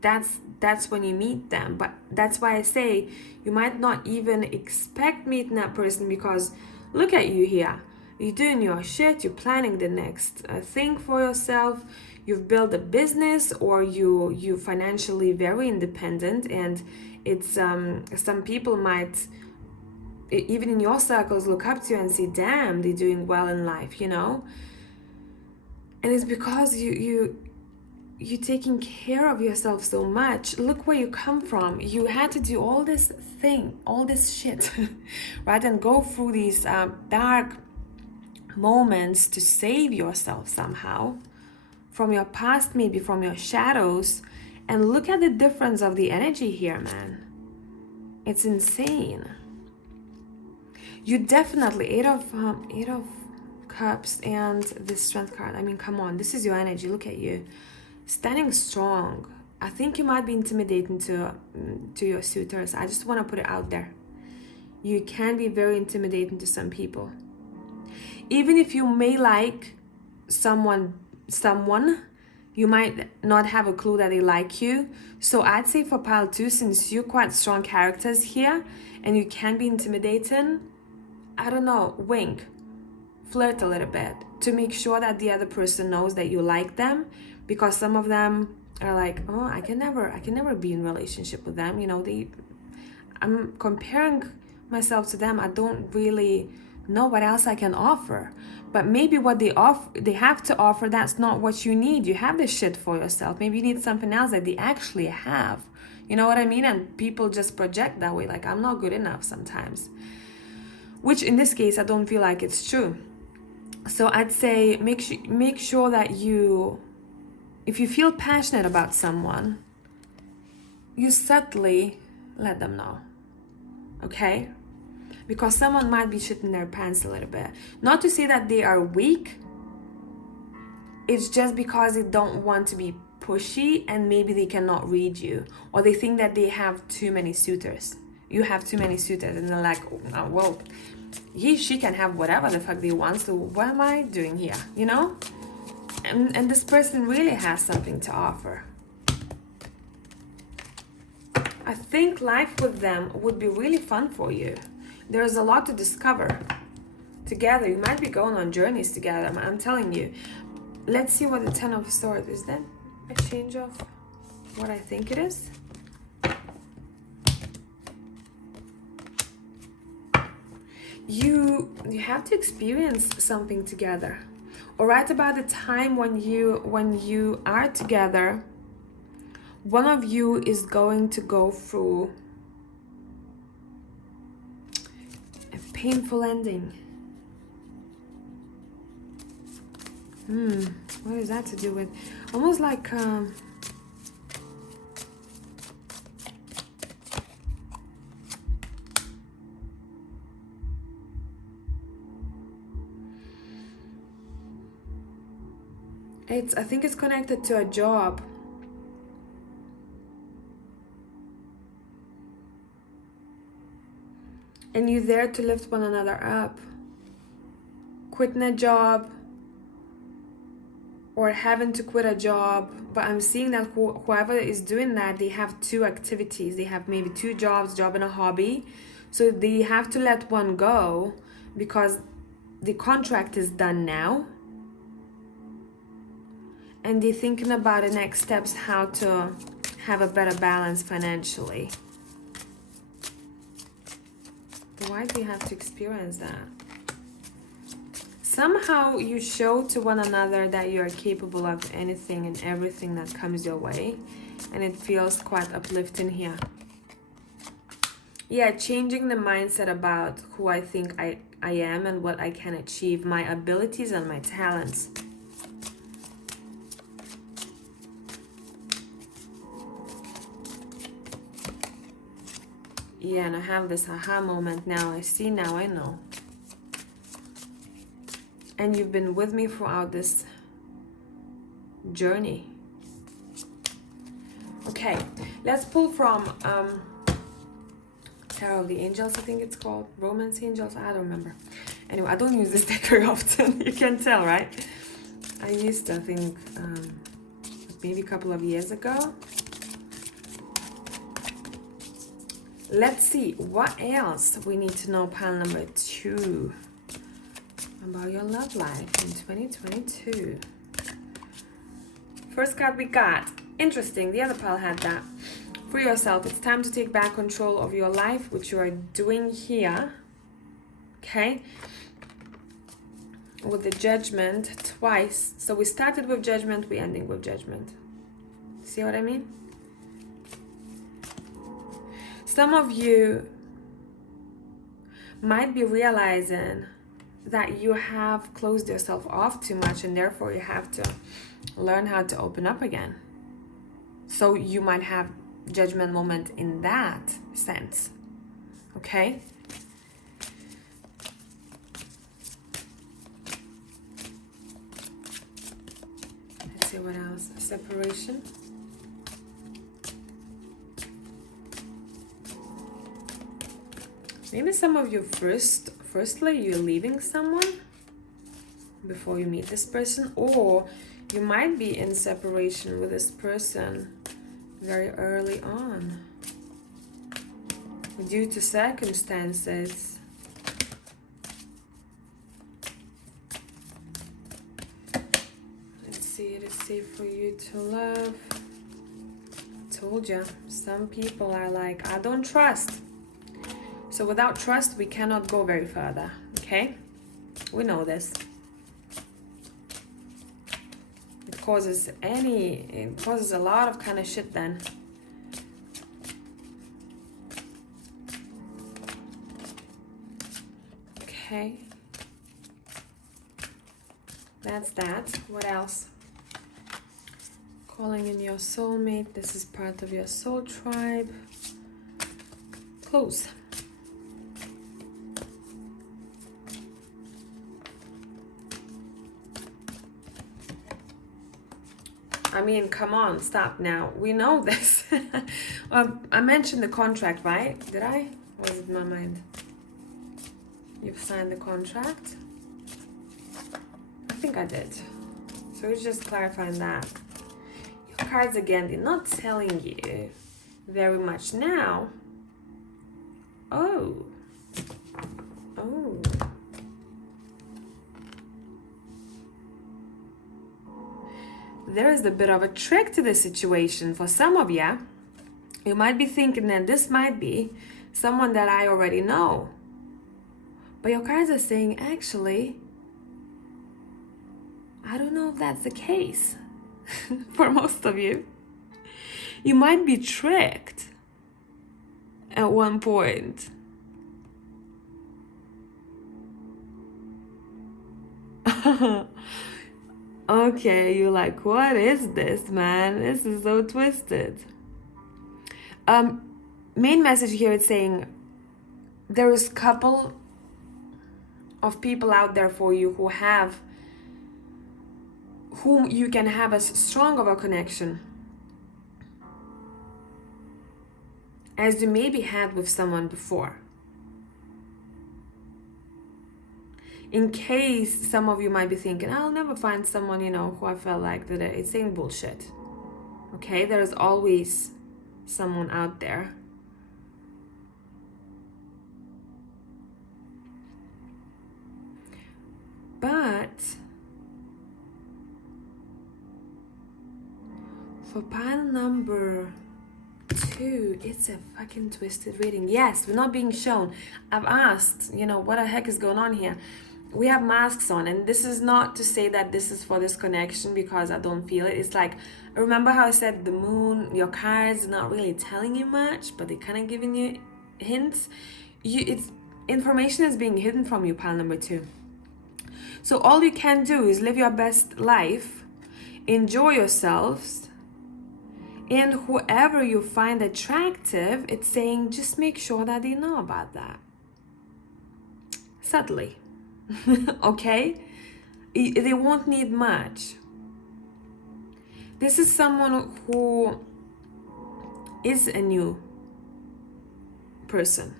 That's when you meet them. But that's why I say you might not even expect meeting that person, because look at you here. You're doing your shit. You're planning the next thing for yourself. You've built a business, or you financially very independent, and it's some people might, even in your circles, look up to you and say, damn, they're doing well in life, And it's because you're taking care of yourself so much. Look where you come from. You had to do all this shit, right? And go through these dark moments to save yourself somehow from your past, maybe from your shadows. And look at the difference of the energy here, man. It's insane. You definitely, eight of Cups and this Strength card. I mean, come on, this is your energy. Look at you, standing strong. I think you might be intimidating to your suitors. I just want to put it out there. You can be very intimidating to some people. Even if you may like someone, you might not have a clue that they like you. So I'd say for pile 2, since you're quite strong characters here and you can be intimidating, I don't know, wink, flirt a little bit to make sure that the other person knows that you like them, because some of them are like, oh, I can never be in relationship with them. I'm comparing myself to them. I don't really know what else I can offer. But maybe what they have to offer, that's not what you need. You have this shit for yourself. Maybe you need something else that they actually have. You know what I mean? And people just project that way, like, I'm not good enough sometimes. Which in this case, I don't feel like it's true. So I'd say make sure that if you feel passionate about someone, you subtly let them know, okay? Because someone might be shitting their pants a little bit. Not to say that they are weak, it's just because they don't want to be pushy and maybe they cannot read you, or they think that they have too many suitors. You have too many suitors, and they're like, oh, well, she can have whatever the fuck they want, so what am I doing here, you know? And this person really has something to offer. I think life with them would be really fun for you. There's a lot to discover together. You might be going on journeys together, I'm telling you. Let's see what the Ten of Swords is. Then a change of what I think it is. You have to experience something together. Or right about the time when you are together, one of you is going to go through a painful ending. What is that to do with? Almost like I think it's connected to a job. And you're there to lift one another up. Quitting a job or having to quit a job. But I'm seeing that whoever is doing that, they have two activities. They have maybe two jobs, job and a hobby. So they have to let one go because the contract is done now. And they're thinking about the next steps, how to have a better balance financially. Why do you have to experience that? Somehow you show to one another that you are capable of anything and everything that comes your way. And it feels quite uplifting here. Yeah, changing the mindset about who I think I am and what I can achieve, my abilities and my talents. Yeah, and I have this aha moment now. I see now, I know. And you've been with me throughout this journey. Okay, let's pull from Tarot of the Angels, I think it's called. Romance Angels, I don't remember. Anyway, I don't use this deck very often. You can tell, right? I used to, I think, maybe a couple of years ago. Let's see what else we need to know, pile number 2, about your love life in 2022. First card we got, interesting, the other pile had that. For yourself, it's time to take back control of your life, which you are doing here. Okay, with the Judgment twice. So we started with Judgment, we're ending with Judgment. See what I mean? Some of you might be realizing that you have closed yourself off too much, and therefore you have to learn how to open up again. So you might have judgment moment in that sense. Okay? Let's see what else. Separation. Maybe some of you firstly you're leaving someone before you meet this person, or you might be in separation with this person very early on due to circumstances. Let's see, it is safe for you to love. I told you, some people are like, I don't trust. So without trust, we cannot go very further, okay? We know this. It causes a lot of kind of shit then. Okay. That's that. What else? Calling in your soulmate. This is part of your soul tribe. Close. I mean, come on, stop now. We know this. I mentioned the contract, right? Did I? Or was it in my mind? You've signed the contract? I think I did. So it's just clarifying that. Your cards, again, they're not telling you very much now. Oh. Oh. There is a bit of a trick to this situation for some of you. You might be thinking that this might be someone that I already know. But your cards are saying, actually, I don't know if that's the case for most of you. You might be tricked at one point. Okay, you're like, what is this, man? This is so twisted. Main message here is saying there is a couple of people out there for you whom you can have a strong of a connection as you maybe had with someone before. In case some of you might be thinking, I'll never find someone, who I felt like that it's saying bullshit. Okay, there is always someone out there. But for pile number 2, it's a fucking twisted reading. Yes, we're not being shown. I've asked, what the heck is going on here? We have masks on, and this is not to say that this is for this connection because I don't feel it. It's like, remember how I said the moon, your cards are not really telling you much, but they're kind of giving you hints. It's information is being hidden from you, pile number 2. So all you can do is live your best life, enjoy yourselves, and whoever you find attractive, it's saying just make sure that they know about that. Subtly. Okay? They won't need much. This is someone who is a new person.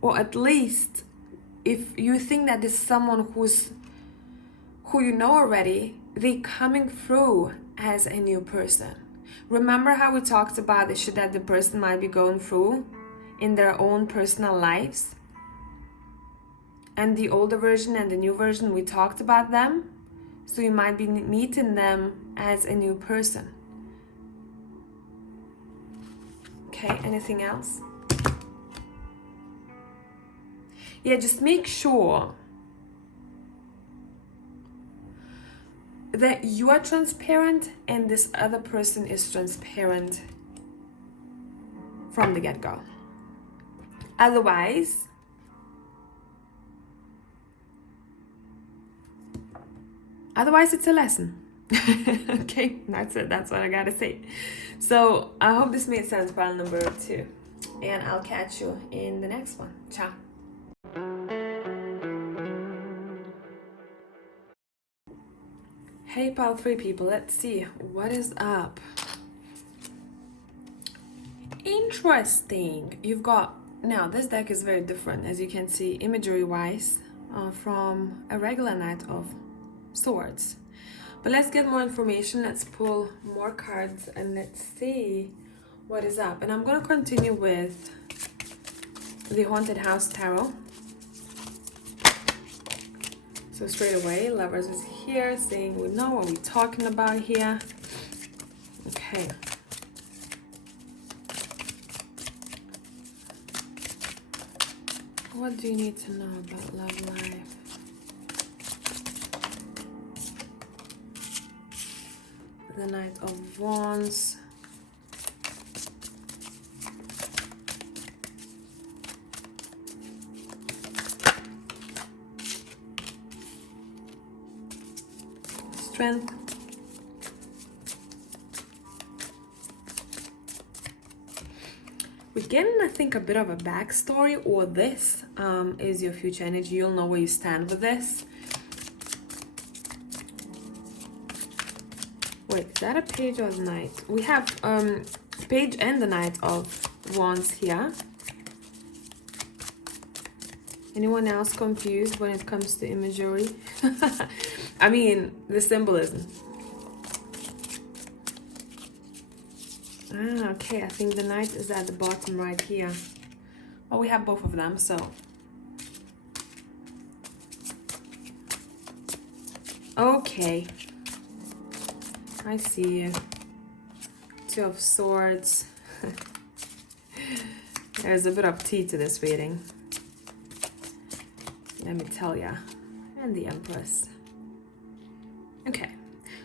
Or at least, if you think that this is someone who you know already, they're coming through as a new person. Remember how we talked about the shit that the person might be going through in their own personal lives? And the older version and the new version, we talked about them. So you might be meeting them as a new person. Okay, anything else? Yeah, just make sure that you are transparent and this other person is transparent from the get-go. Otherwise, it's a lesson. Okay, that's it. That's what I gotta say. So I hope this made sense, pile number 2. And I'll catch you in the next one. Ciao. Hey, pile 3 people. Let's see. What is up? Interesting. You've got... Now, this deck is very different, as you can see, imagery-wise, from a regular Knight of Swords. But let's get more information. Let's pull more cards and let's see what is up. And I'm going to continue with the Haunted House Tarot. So straight away, Lovers is here saying we know what we're talking about here. Okay. What do you need to know about love life? The Knight of Wands. strength. We're getting, I think, a bit of a backstory, or this is your future energy. You'll know where you stand with this. Wait, is that a page or the knight? We have page and the Knight of Wands here. Anyone else confused when it comes to imagery? I mean, the symbolism. Ah, okay, I think the Knight is at the bottom right here. Well, we have both of them, so. Okay. I see you. Two of Swords. There's a bit of tea to this reading. Let me tell ya. And the Empress. Okay.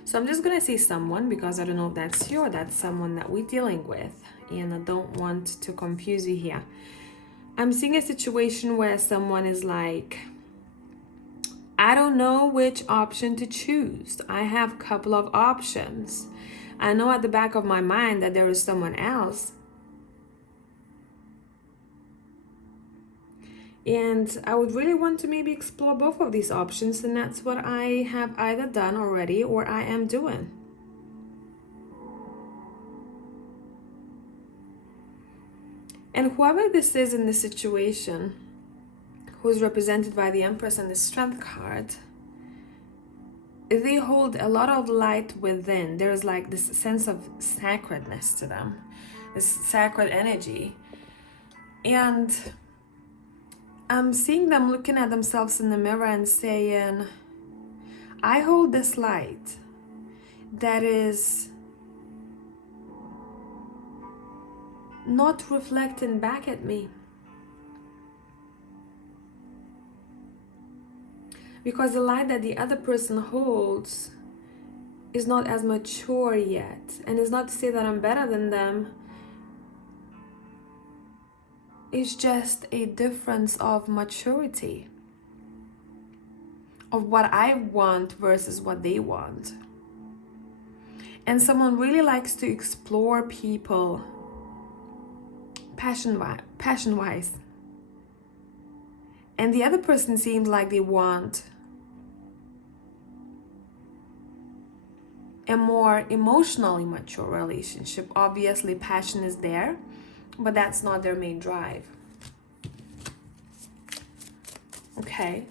So I'm just gonna say someone, because I don't know if that's you or that's someone that we're dealing with. And I don't want to confuse you here. I'm seeing a situation where someone is like, I don't know which option to choose. I have a couple of options. I know at the back of my mind that there is someone else. And I would really want to maybe explore both of these options, and that's what I have either done already or I am doing. And whoever this is in this situation, who's represented by the Empress and the Strength card, they hold a lot of light within. There's like this sense of sacredness to them, this sacred energy. And I'm seeing them looking at themselves in the mirror and saying, I hold this light that is not reflecting back at me. Because the light that the other person holds is not as mature yet. And it's not to say that I'm better than them. It's just a difference of maturity. Of what I want versus what they want. And someone really likes to explore people passion-wise. And the other person seems like they want a more emotionally mature relationship. Obviously, passion is there, but that's not their main drive. Okay.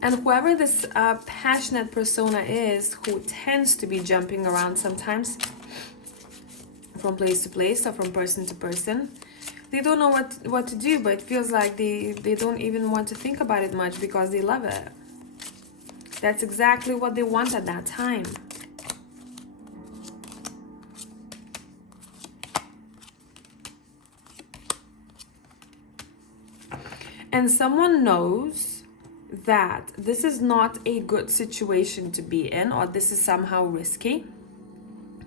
And whoever this passionate persona is, who tends to be jumping around sometimes from place to place or from person to person, they don't know what to do, but it feels like they don't even want to think about it much because they love it. That's exactly what they want at that time. And someone knows that this is not a good situation to be in, or this is somehow risky.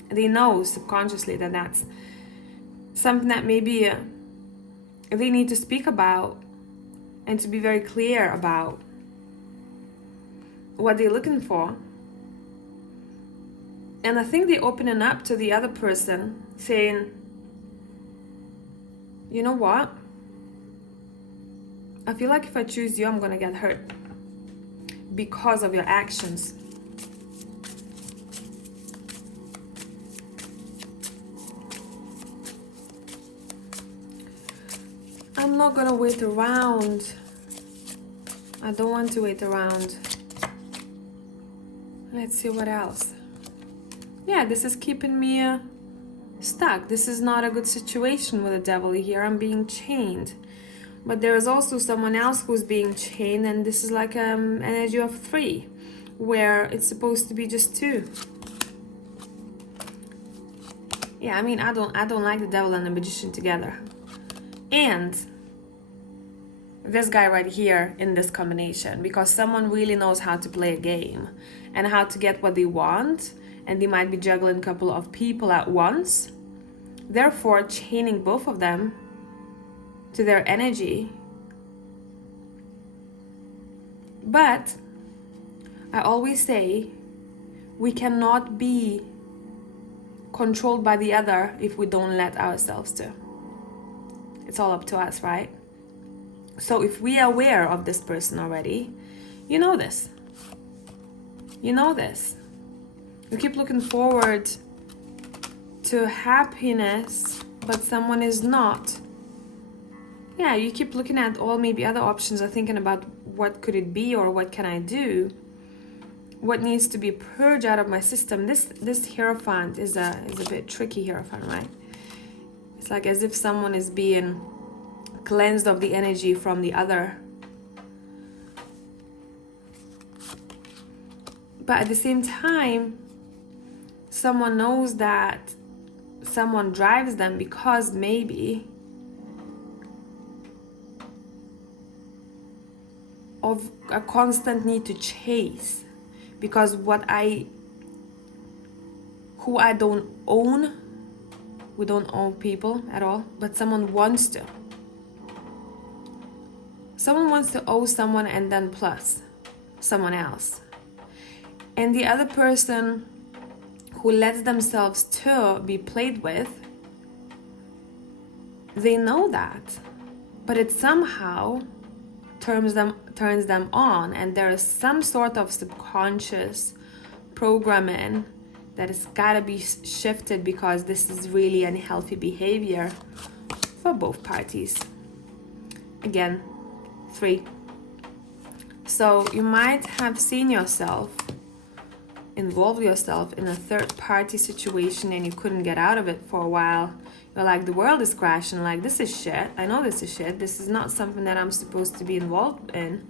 They know subconsciously that that's something that maybe they need to speak about and to be very clear about what they're looking for. And I think they're opening up to the other person, saying, you know what? I feel like if I choose you, I'm gonna get hurt because of your actions. I'm not gonna wait around. I don't want to wait around. Let's see what else. Yeah, this is keeping me stuck. This is not a good situation with the devil here. I'm being chained. But there is also someone else who's being chained, and this is like energy of 3, where it's supposed to be just 2. Yeah, I mean, I don't like the devil and the magician together. And this guy right here in this combination, because someone really knows how to play a game and how to get what they want, and they might be juggling a couple of people at once, therefore chaining both of them to their energy But I always say we cannot be controlled by the other if we don't let ourselves to. It's all up to us, right? So if we are aware of this person already, you know this. You know this. You keep looking forward to happiness, but someone is not. Yeah, you keep looking at all maybe other options or thinking about what could it be or what can I do? What needs to be purged out of my system? This Hierophant is a bit tricky Hierophant, right? It's like as if someone is being cleansed of the energy from the other. But at the same time, someone knows that someone drives them because maybe of a constant need to chase. Because who I don't own, we don't own people at all, but someone wants to. Someone wants to owe someone and then plus someone else. And the other person who lets themselves to be played with, they know that, but it somehow turns them on, and there is some sort of subconscious programming that has got to be shifted, because this is really unhealthy behavior for both parties. Again, 3. So you might have seen yourself involve yourself in a third-party situation and you couldn't get out of it for a while. You're like, the world is crashing, like, this is shit. I know this is shit. This is not something that I'm supposed to be involved in.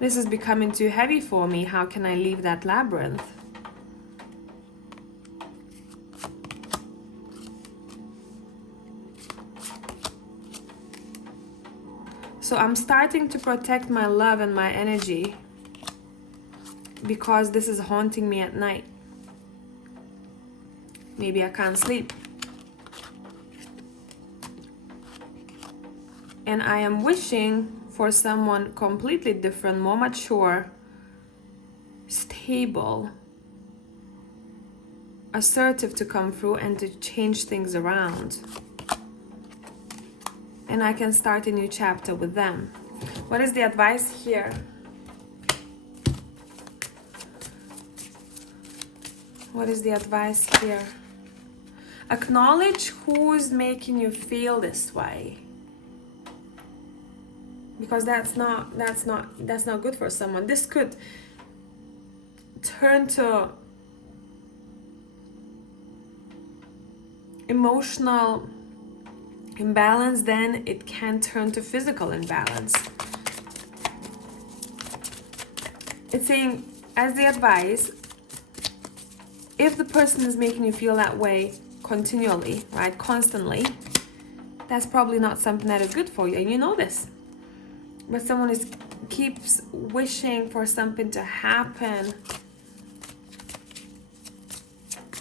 This is becoming too heavy for me. How can I leave that labyrinth? So I'm starting to protect my love and my energy because this is haunting me at night. Maybe I can't sleep. And I am wishing for someone completely different, more mature, stable, assertive to come through and to change things around. And I can start a new chapter with them. What is the advice here? What is the advice here? Acknowledge who's making you feel this way. Because that's not good for someone. This could turn to emotional imbalance, then it can turn to physical imbalance. It's saying, as the advice, if the person is making you feel that way continually, right, constantly, that's probably not something that is good for you, and you know this. But someone keeps wishing for something to happen,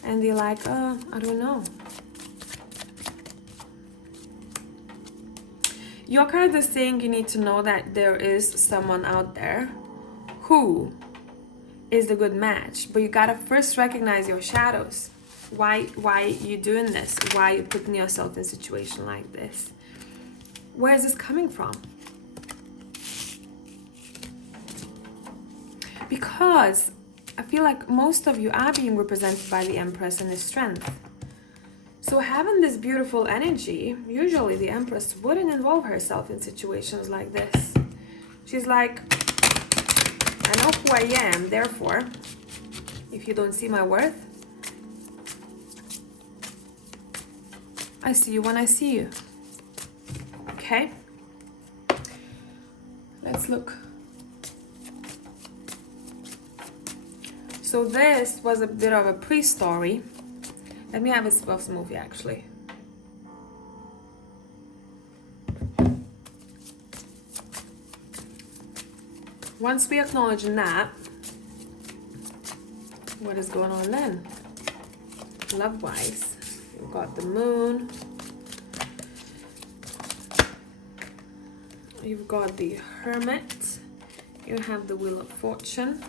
and they're like, oh, I don't know. You're kind of saying you need to know that there is someone out there who is the good match, but you gotta first recognize your shadows. Why you doing this? Why you putting yourself in a situation like this? Where is this coming from? Because I feel like most of you are being represented by the Empress and the Strength. So having this beautiful energy, usually the Empress wouldn't involve herself in situations like this. She's like, I know who I am, therefore, if you don't see my worth, I see you when I see you. Okay? Let's look. So this was a bit of a pre-story. Let me have a sip of smoothie, actually. Once we acknowledge that, what is going on then? Love-wise, we've got the Moon. You've got the Hermit. You have the Wheel of Fortune.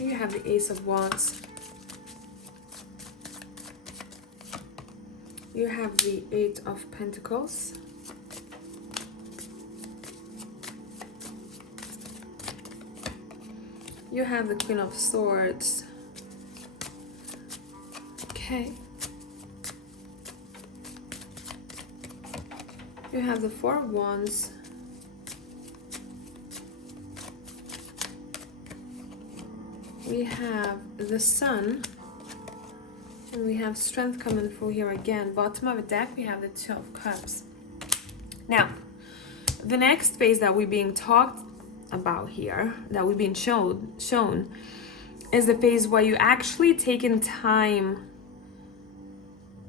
You have the Ace of Wands. You have the Eight of Pentacles. You have the Queen of Swords. Okay. You have the Four of Wands. We have the Sun. And we have Strength coming through here again. Bottom of the deck, we have the Two of Cups. Now, the next phase that we're being talked about here, that we've been shown, is the phase where you actually taking time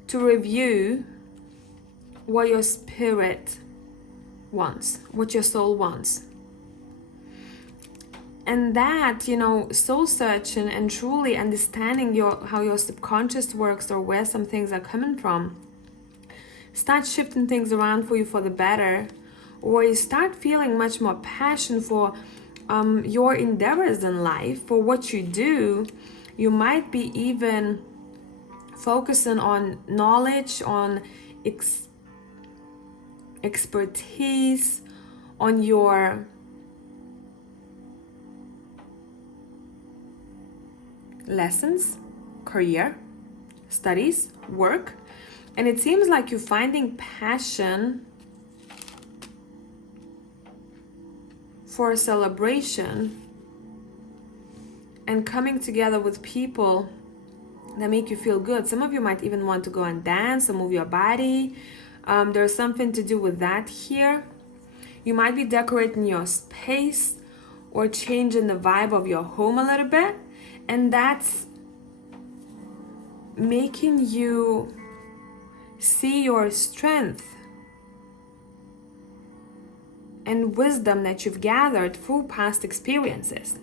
to review what your spirit wants, what your soul wants. And that, you know, soul searching and truly understanding how your subconscious works, or where some things are coming from, start shifting things around for you for the better, or you start feeling much more passion for your endeavors in life, for what you do. You might be even focusing on knowledge, on expertise, on your lessons, career, studies, work. And it seems like you're finding passion for a celebration and coming together with people that make you feel good. Some of you might even want to go and dance or move your body. There's something to do with that here. You might be decorating your space or changing the vibe of your home a little bit. And that's making you see your strength and wisdom that you've gathered through past experiences.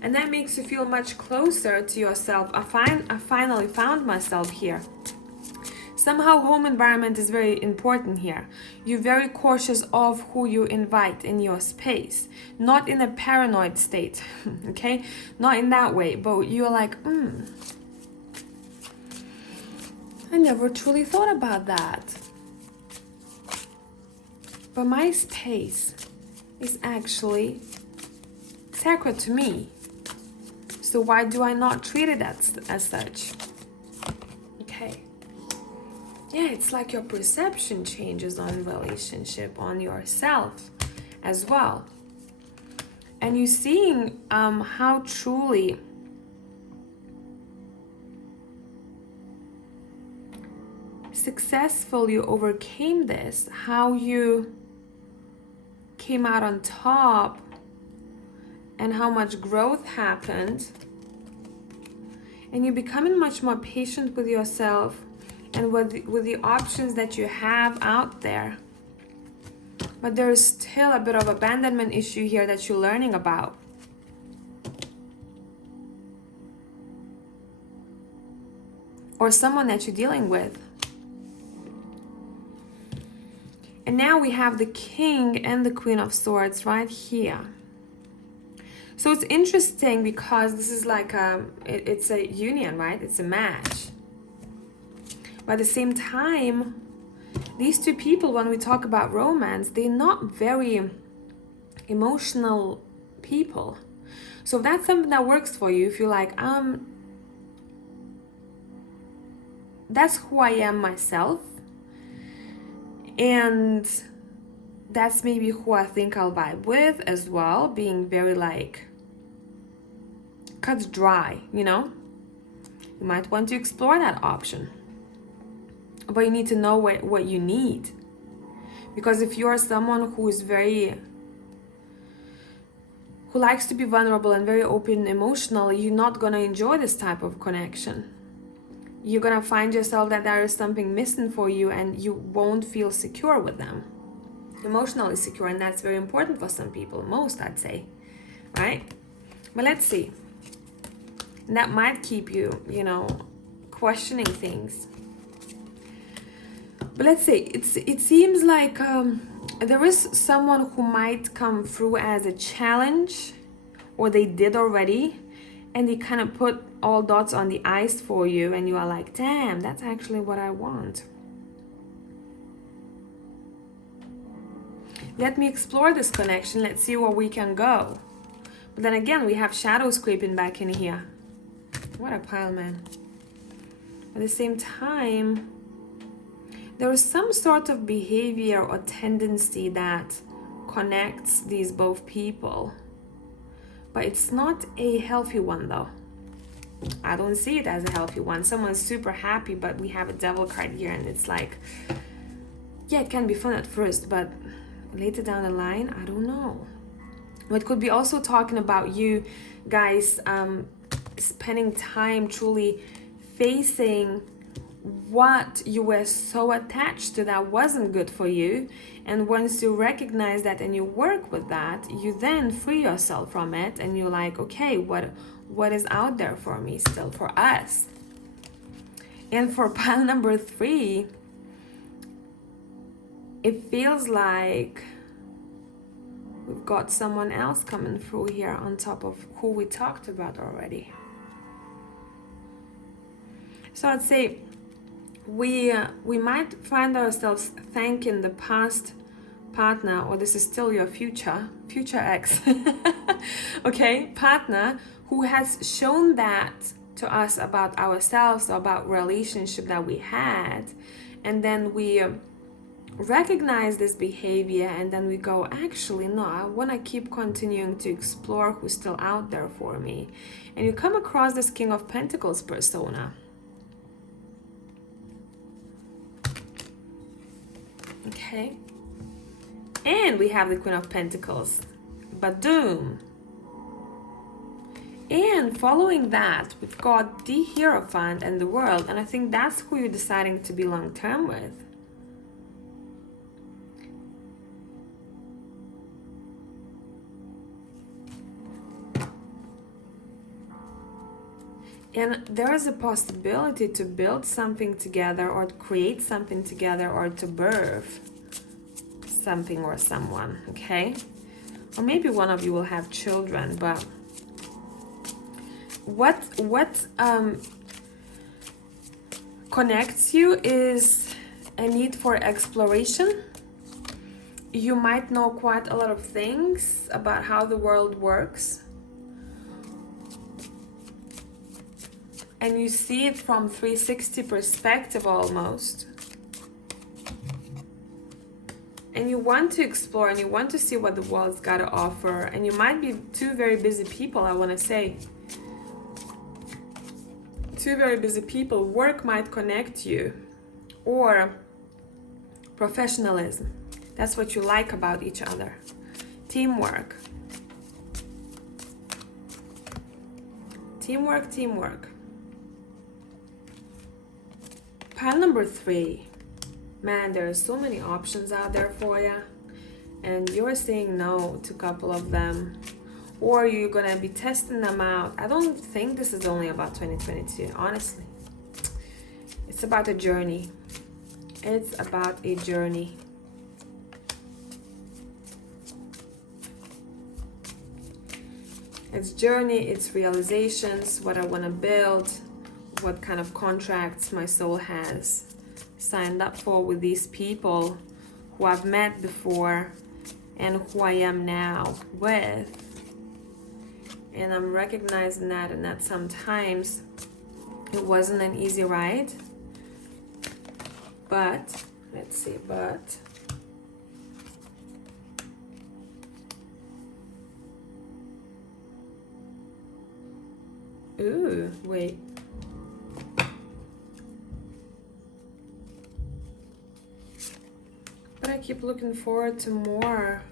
And that makes you feel much closer to yourself. I finally found myself here. Somehow home environment is very important here. You're very cautious of who you invite in your space. Not in a paranoid state, okay? Not in that way, but you're like, I never truly thought about that. But my space is actually sacred to me. So why do I not treat it as such? Okay. Yeah, it's like your perception changes on relationship, on yourself as well. And you're seeing how truly successful you overcame this, how you came out on top, and how much growth happened. And you're becoming much more patient with yourself and with the options that you have out there. But there is still a bit of abandonment issue here that you're learning about. Or someone that you're dealing with. And now we have the King and the Queen of Swords right here. So it's interesting because this is like it's a union, right? It's a match. But at the same time, these two people, when we talk about romance, they're not very emotional people. So if that's something that works for you, if you're like, that's who I am myself, and that's maybe who I think I'll vibe with as well, being very like cut dry, you know, you might want to explore that option. But you need to know what you need. Because if you're someone who likes to be vulnerable and very open emotionally, you're not going to enjoy this type of connection. You're going to find yourself that there is something missing for you and you won't feel secure with them. Emotionally secure, and that's very important for some people, most I'd say, right? But let's see. And that might keep you, you know, questioning things. But let's say it seems like there is someone who might come through as a challenge, or they did already, and they kind of put all dots on the i's for you, and you are like, damn, that's actually what I want. Let me explore this connection. Let's see where we can go. But then again, we have shadows creeping back in here. What a pile, man. At the same time, there is some sort of behavior or tendency that connects these both people. But it's not a healthy one, though. I don't see it as a healthy one. Someone's super happy, but we have a devil card here, and it's like, yeah, it can be fun at first, but later down the line, I don't know. It could be also talking about you guys spending time truly facing what you were so attached to that wasn't good for you, and once you recognize that and you work with that, you then free yourself from it, and you're like, okay, what is out there for me still, for us? And for pile number 3, it feels like we've got someone else coming through here on top of who we talked about already. So I'd say we might find ourselves thanking the past partner, or this is still your future ex, okay, partner, who has shown that to us about ourselves, about relationship that we had, and then we recognize this behavior, and then we go, actually no, I want to keep continuing to explore who's still out there for me. And you come across this King of Pentacles persona. Okay, and we have the Queen of Pentacles, Badoom. And following that, we've got the Hierophant and the World, and I think that's who you're deciding to be long-term with. And there is a possibility to build something together, or to create something together, or to birth something or someone, okay? Or maybe one of you will have children, but what connects you is a need for exploration. You might know quite a lot of things about how the world works, and you see it from 360 perspective almost. And you want to explore, and you want to see what the world's got to offer. And you might be two very busy people, I want to say. Two very busy people. Work might connect you. Or professionalism. That's what you like about each other. Teamwork. Teamwork, teamwork. Pile number 3. Man, there are so many options out there for you, and you're saying no to a couple of them, or you're gonna be testing them out. I don't think this is only about 2022, honestly. It's about a journey. It's about a journey. It's journey, it's realizations, what I want to build, what kind of contracts my soul has signed up for with these people who I've met before and who I am now with. And I'm recognizing that, and that sometimes it wasn't an easy ride. But, let's see, ooh, wait. But I keep looking forward to more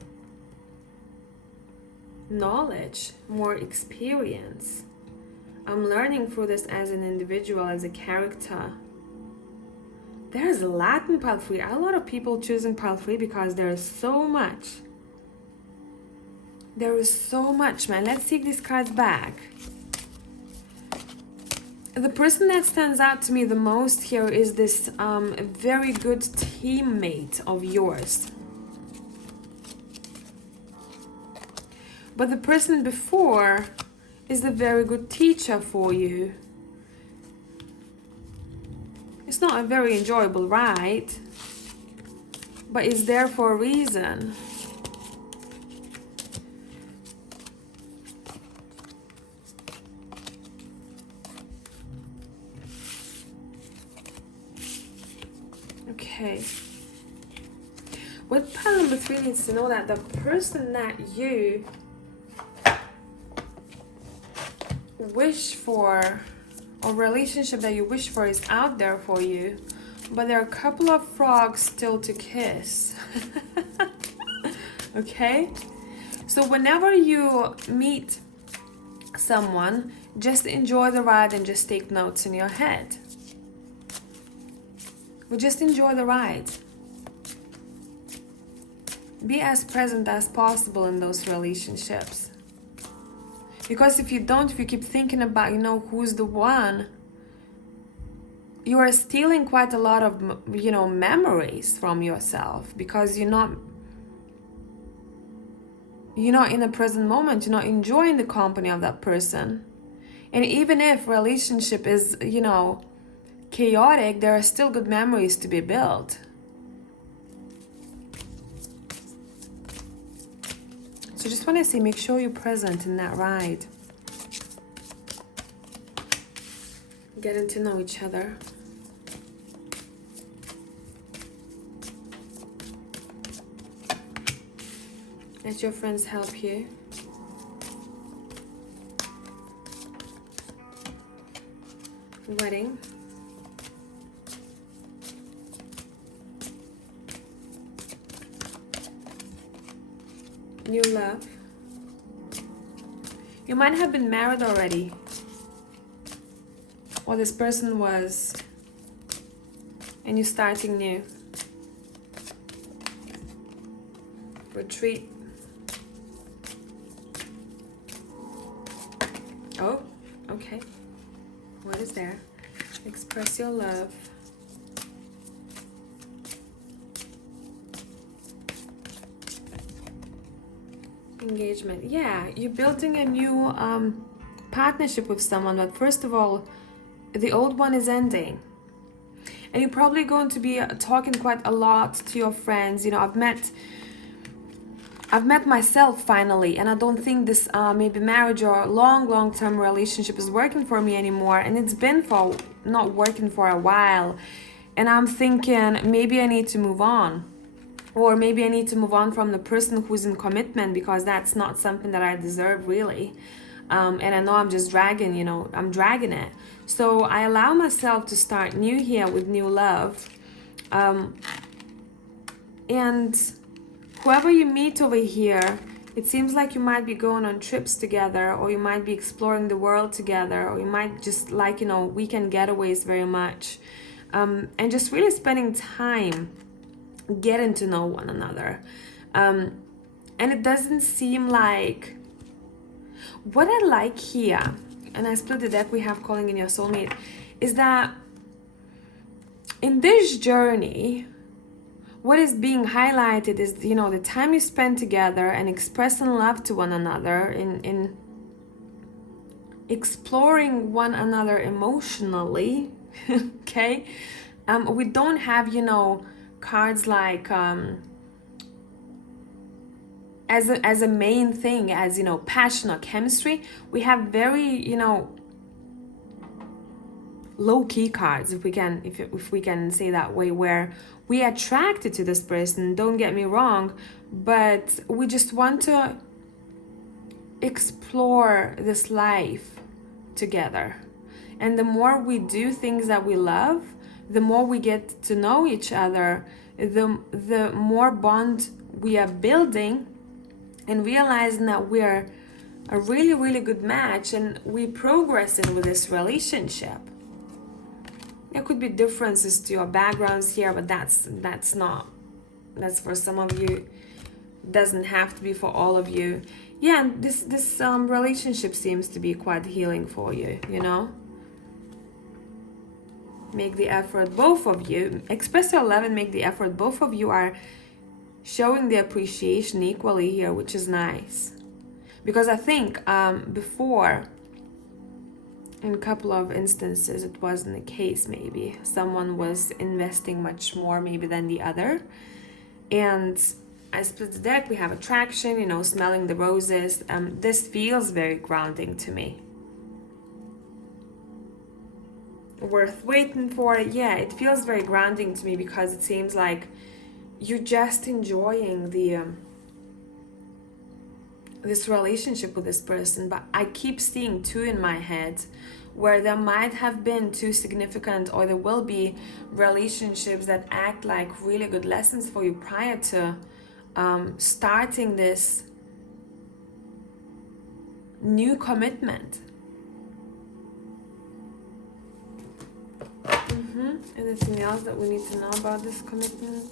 knowledge, more experience. I'm learning through this as an individual, as a character. There's a lot in pile 3. A lot of people choosing pile 3 because there is so much. There is so much, man. Let's take these cards back. The person that stands out to me the most here is this very good teammate of yours. But the person before is the very good teacher for you. It's not a very enjoyable ride, but it's there for a reason. Okay. What pile number 3 needs to know that the person that you wish for, or relationship that you wish for, is out there for you, but there are a couple of frogs still to kiss. Okay? So whenever you meet someone, just enjoy the ride and just take notes in your head. But just enjoy the ride. Be as present as possible in those relationships. Because if you don't, if you keep thinking about, who's the one, you are stealing quite a lot of, memories from yourself, because you're not in the present moment. You're not enjoying the company of that person. And even if relationship is, chaotic, there are still good memories to be built. So just want to say, make sure you're present in that ride. Getting to know each other. Let your friends help you. Wedding. New love. You might have been married already, or this person was, and you're starting new. Retreat. Oh, okay. What is there? Express your love. Engagement. Yeah, you're building a new partnership with someone, but first of all, the old one is ending. And you're probably going to be talking quite a lot to your friends. I've met myself finally, and I don't think this maybe marriage or long-term relationship is working for me anymore, and it's been not working for a while, and I'm thinking maybe I need to move on. Or maybe I need to move on from the person who's in commitment, because that's not something that I deserve, really. And I know I'm just dragging, I'm dragging it. So I allow myself to start new here with new love. And whoever you meet over here, it seems like you might be going on trips together, or you might be exploring the world together, or you might just like, weekend getaways very much. And just really spending time getting to know one another. And it doesn't seem like, what I like here, and I split the deck, we have calling in your soulmate, is that in this journey, what is being highlighted is, the time you spend together and expressing love to one another, in exploring one another emotionally. Okay? We don't have, cards like as a main thing, as passion or chemistry. We have very low-key cards, if we can say that way, where we are attracted to this person, don't get me wrong, but we just want to explore this life together. And the more we do things that we love, the more we get to know each other, the more bond we are building, and realizing that we are a really, really good match, and we progressing with this relationship. There could be differences to your backgrounds here, but that's for some of you. Doesn't have to be for all of you. Yeah, this relationship seems to be quite healing for you, make the effort, both of you. Express your love and make the effort. Both of you are showing the appreciation equally here, which is nice. Because I think before, in a couple of instances, it wasn't the case. Maybe someone was investing much more maybe than the other. And I split the deck. We have attraction, you know, smelling the roses. This feels very grounding to me. Worth waiting for. Yeah, it feels very grounding to me because it seems like you're just enjoying the this relationship with this person. But I keep seeing two in my head, where there might have been two significant, or there will be relationships that act like really good lessons for you prior to starting this new commitment. Anything else that we need to know about this commitment?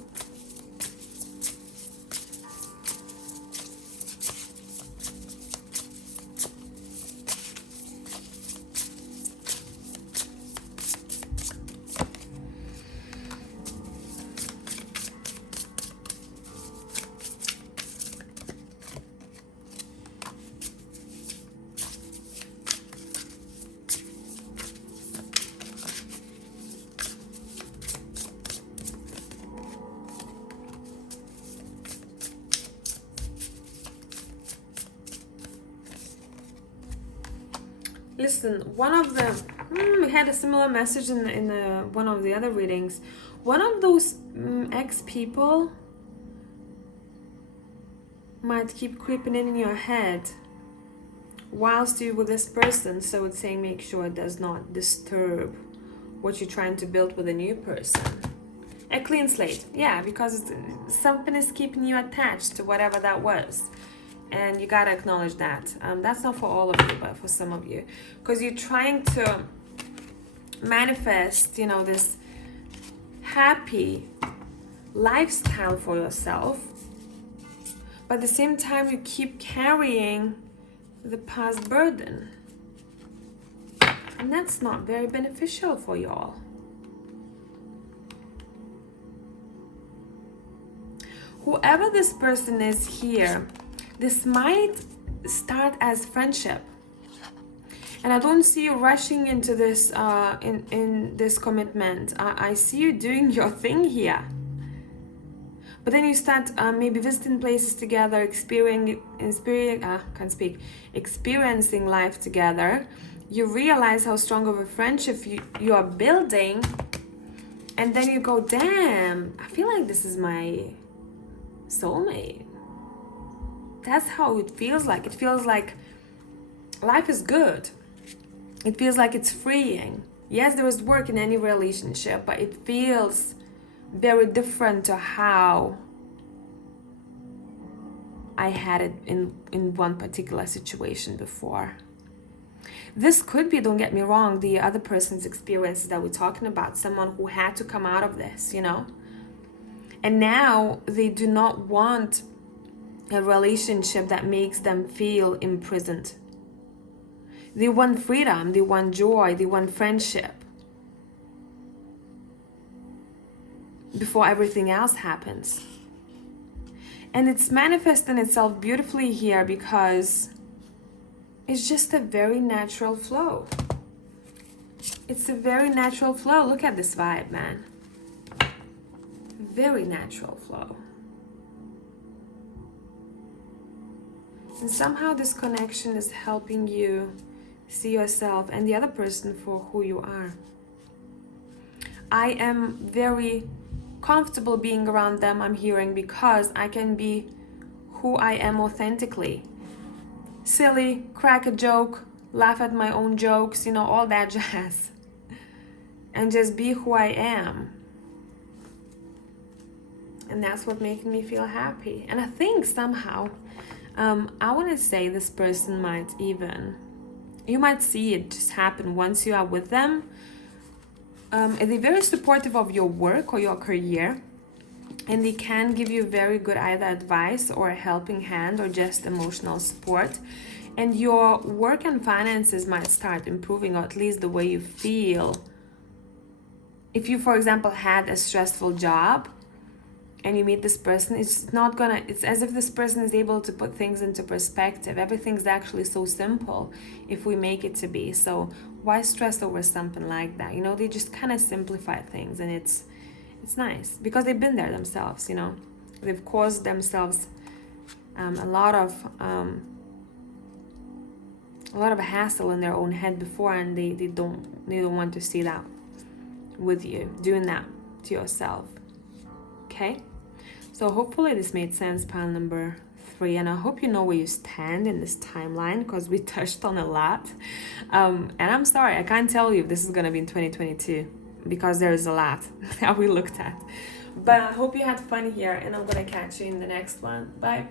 Listen, one of the we had a similar message in one of the other readings. One of those ex people might keep creeping in your head whilst you're with this person. So it's saying make sure it does not disturb what you're trying to build with a new person. A clean slate, yeah, because something is keeping you attached to whatever that was. And you gotta acknowledge that. That's not for all of you, but for some of you. Because you're trying to manifest, you know, this happy lifestyle for yourself. But at the same time, you keep carrying the past burden. And that's not very beneficial for y'all. Whoever this person is here, this might start as friendship. And I don't see you rushing into this in this commitment. I see you doing your thing here. But then you start maybe visiting places together, experiencing life together. You realize how strong of a friendship you are building. And then you go, damn, I feel like this is my soulmate. That's how it feels like. It feels like life is good. It feels like it's freeing. Yes, there is work in any relationship, but it feels very different to how I had it in one particular situation before. This could be, don't get me wrong, the other person's experiences that we're talking about. Someone who had to come out of this, you know? And now they do not want a relationship that makes them feel imprisoned. They want freedom, they want joy, they want friendship before everything else happens. And it's manifesting itself beautifully here because it's just a very natural flow. It's a very natural flow. Look at this vibe, man. Very natural flow. And somehow this connection is helping you see yourself and the other person for who you are. I am very comfortable being around them, I'm hearing, because I can be who I am authentically. Silly, crack a joke, laugh at my own jokes, you know, all that jazz. And just be who I am. And that's what makes me feel happy. And I think somehow, I want to say this person might even, you might see it just happen once you are with them. They're very supportive of your work or your career. And they can give you very good either advice or a helping hand or just emotional support. And your work and finances might start improving, or at least the way you feel if you, for example, had a stressful job and you meet this person, it's as if this person is able to put things into perspective. Everything's actually so simple if we make it to be. So why stress over something like that? You know, they just kind of simplify things, and it's nice because they've been there themselves, you know. They've caused themselves a lot of hassle in their own head before, and they don't want to see that with you, doing that to yourself. Okay, so hopefully this made sense, pile number 3, and I hope you know where you stand in this timeline, because we touched on a lot. And I'm sorry, I can't tell you if this is gonna be in 2022, because there's a lot that we looked at. But I hope you had fun here, and I'm gonna catch you in the next one. Bye.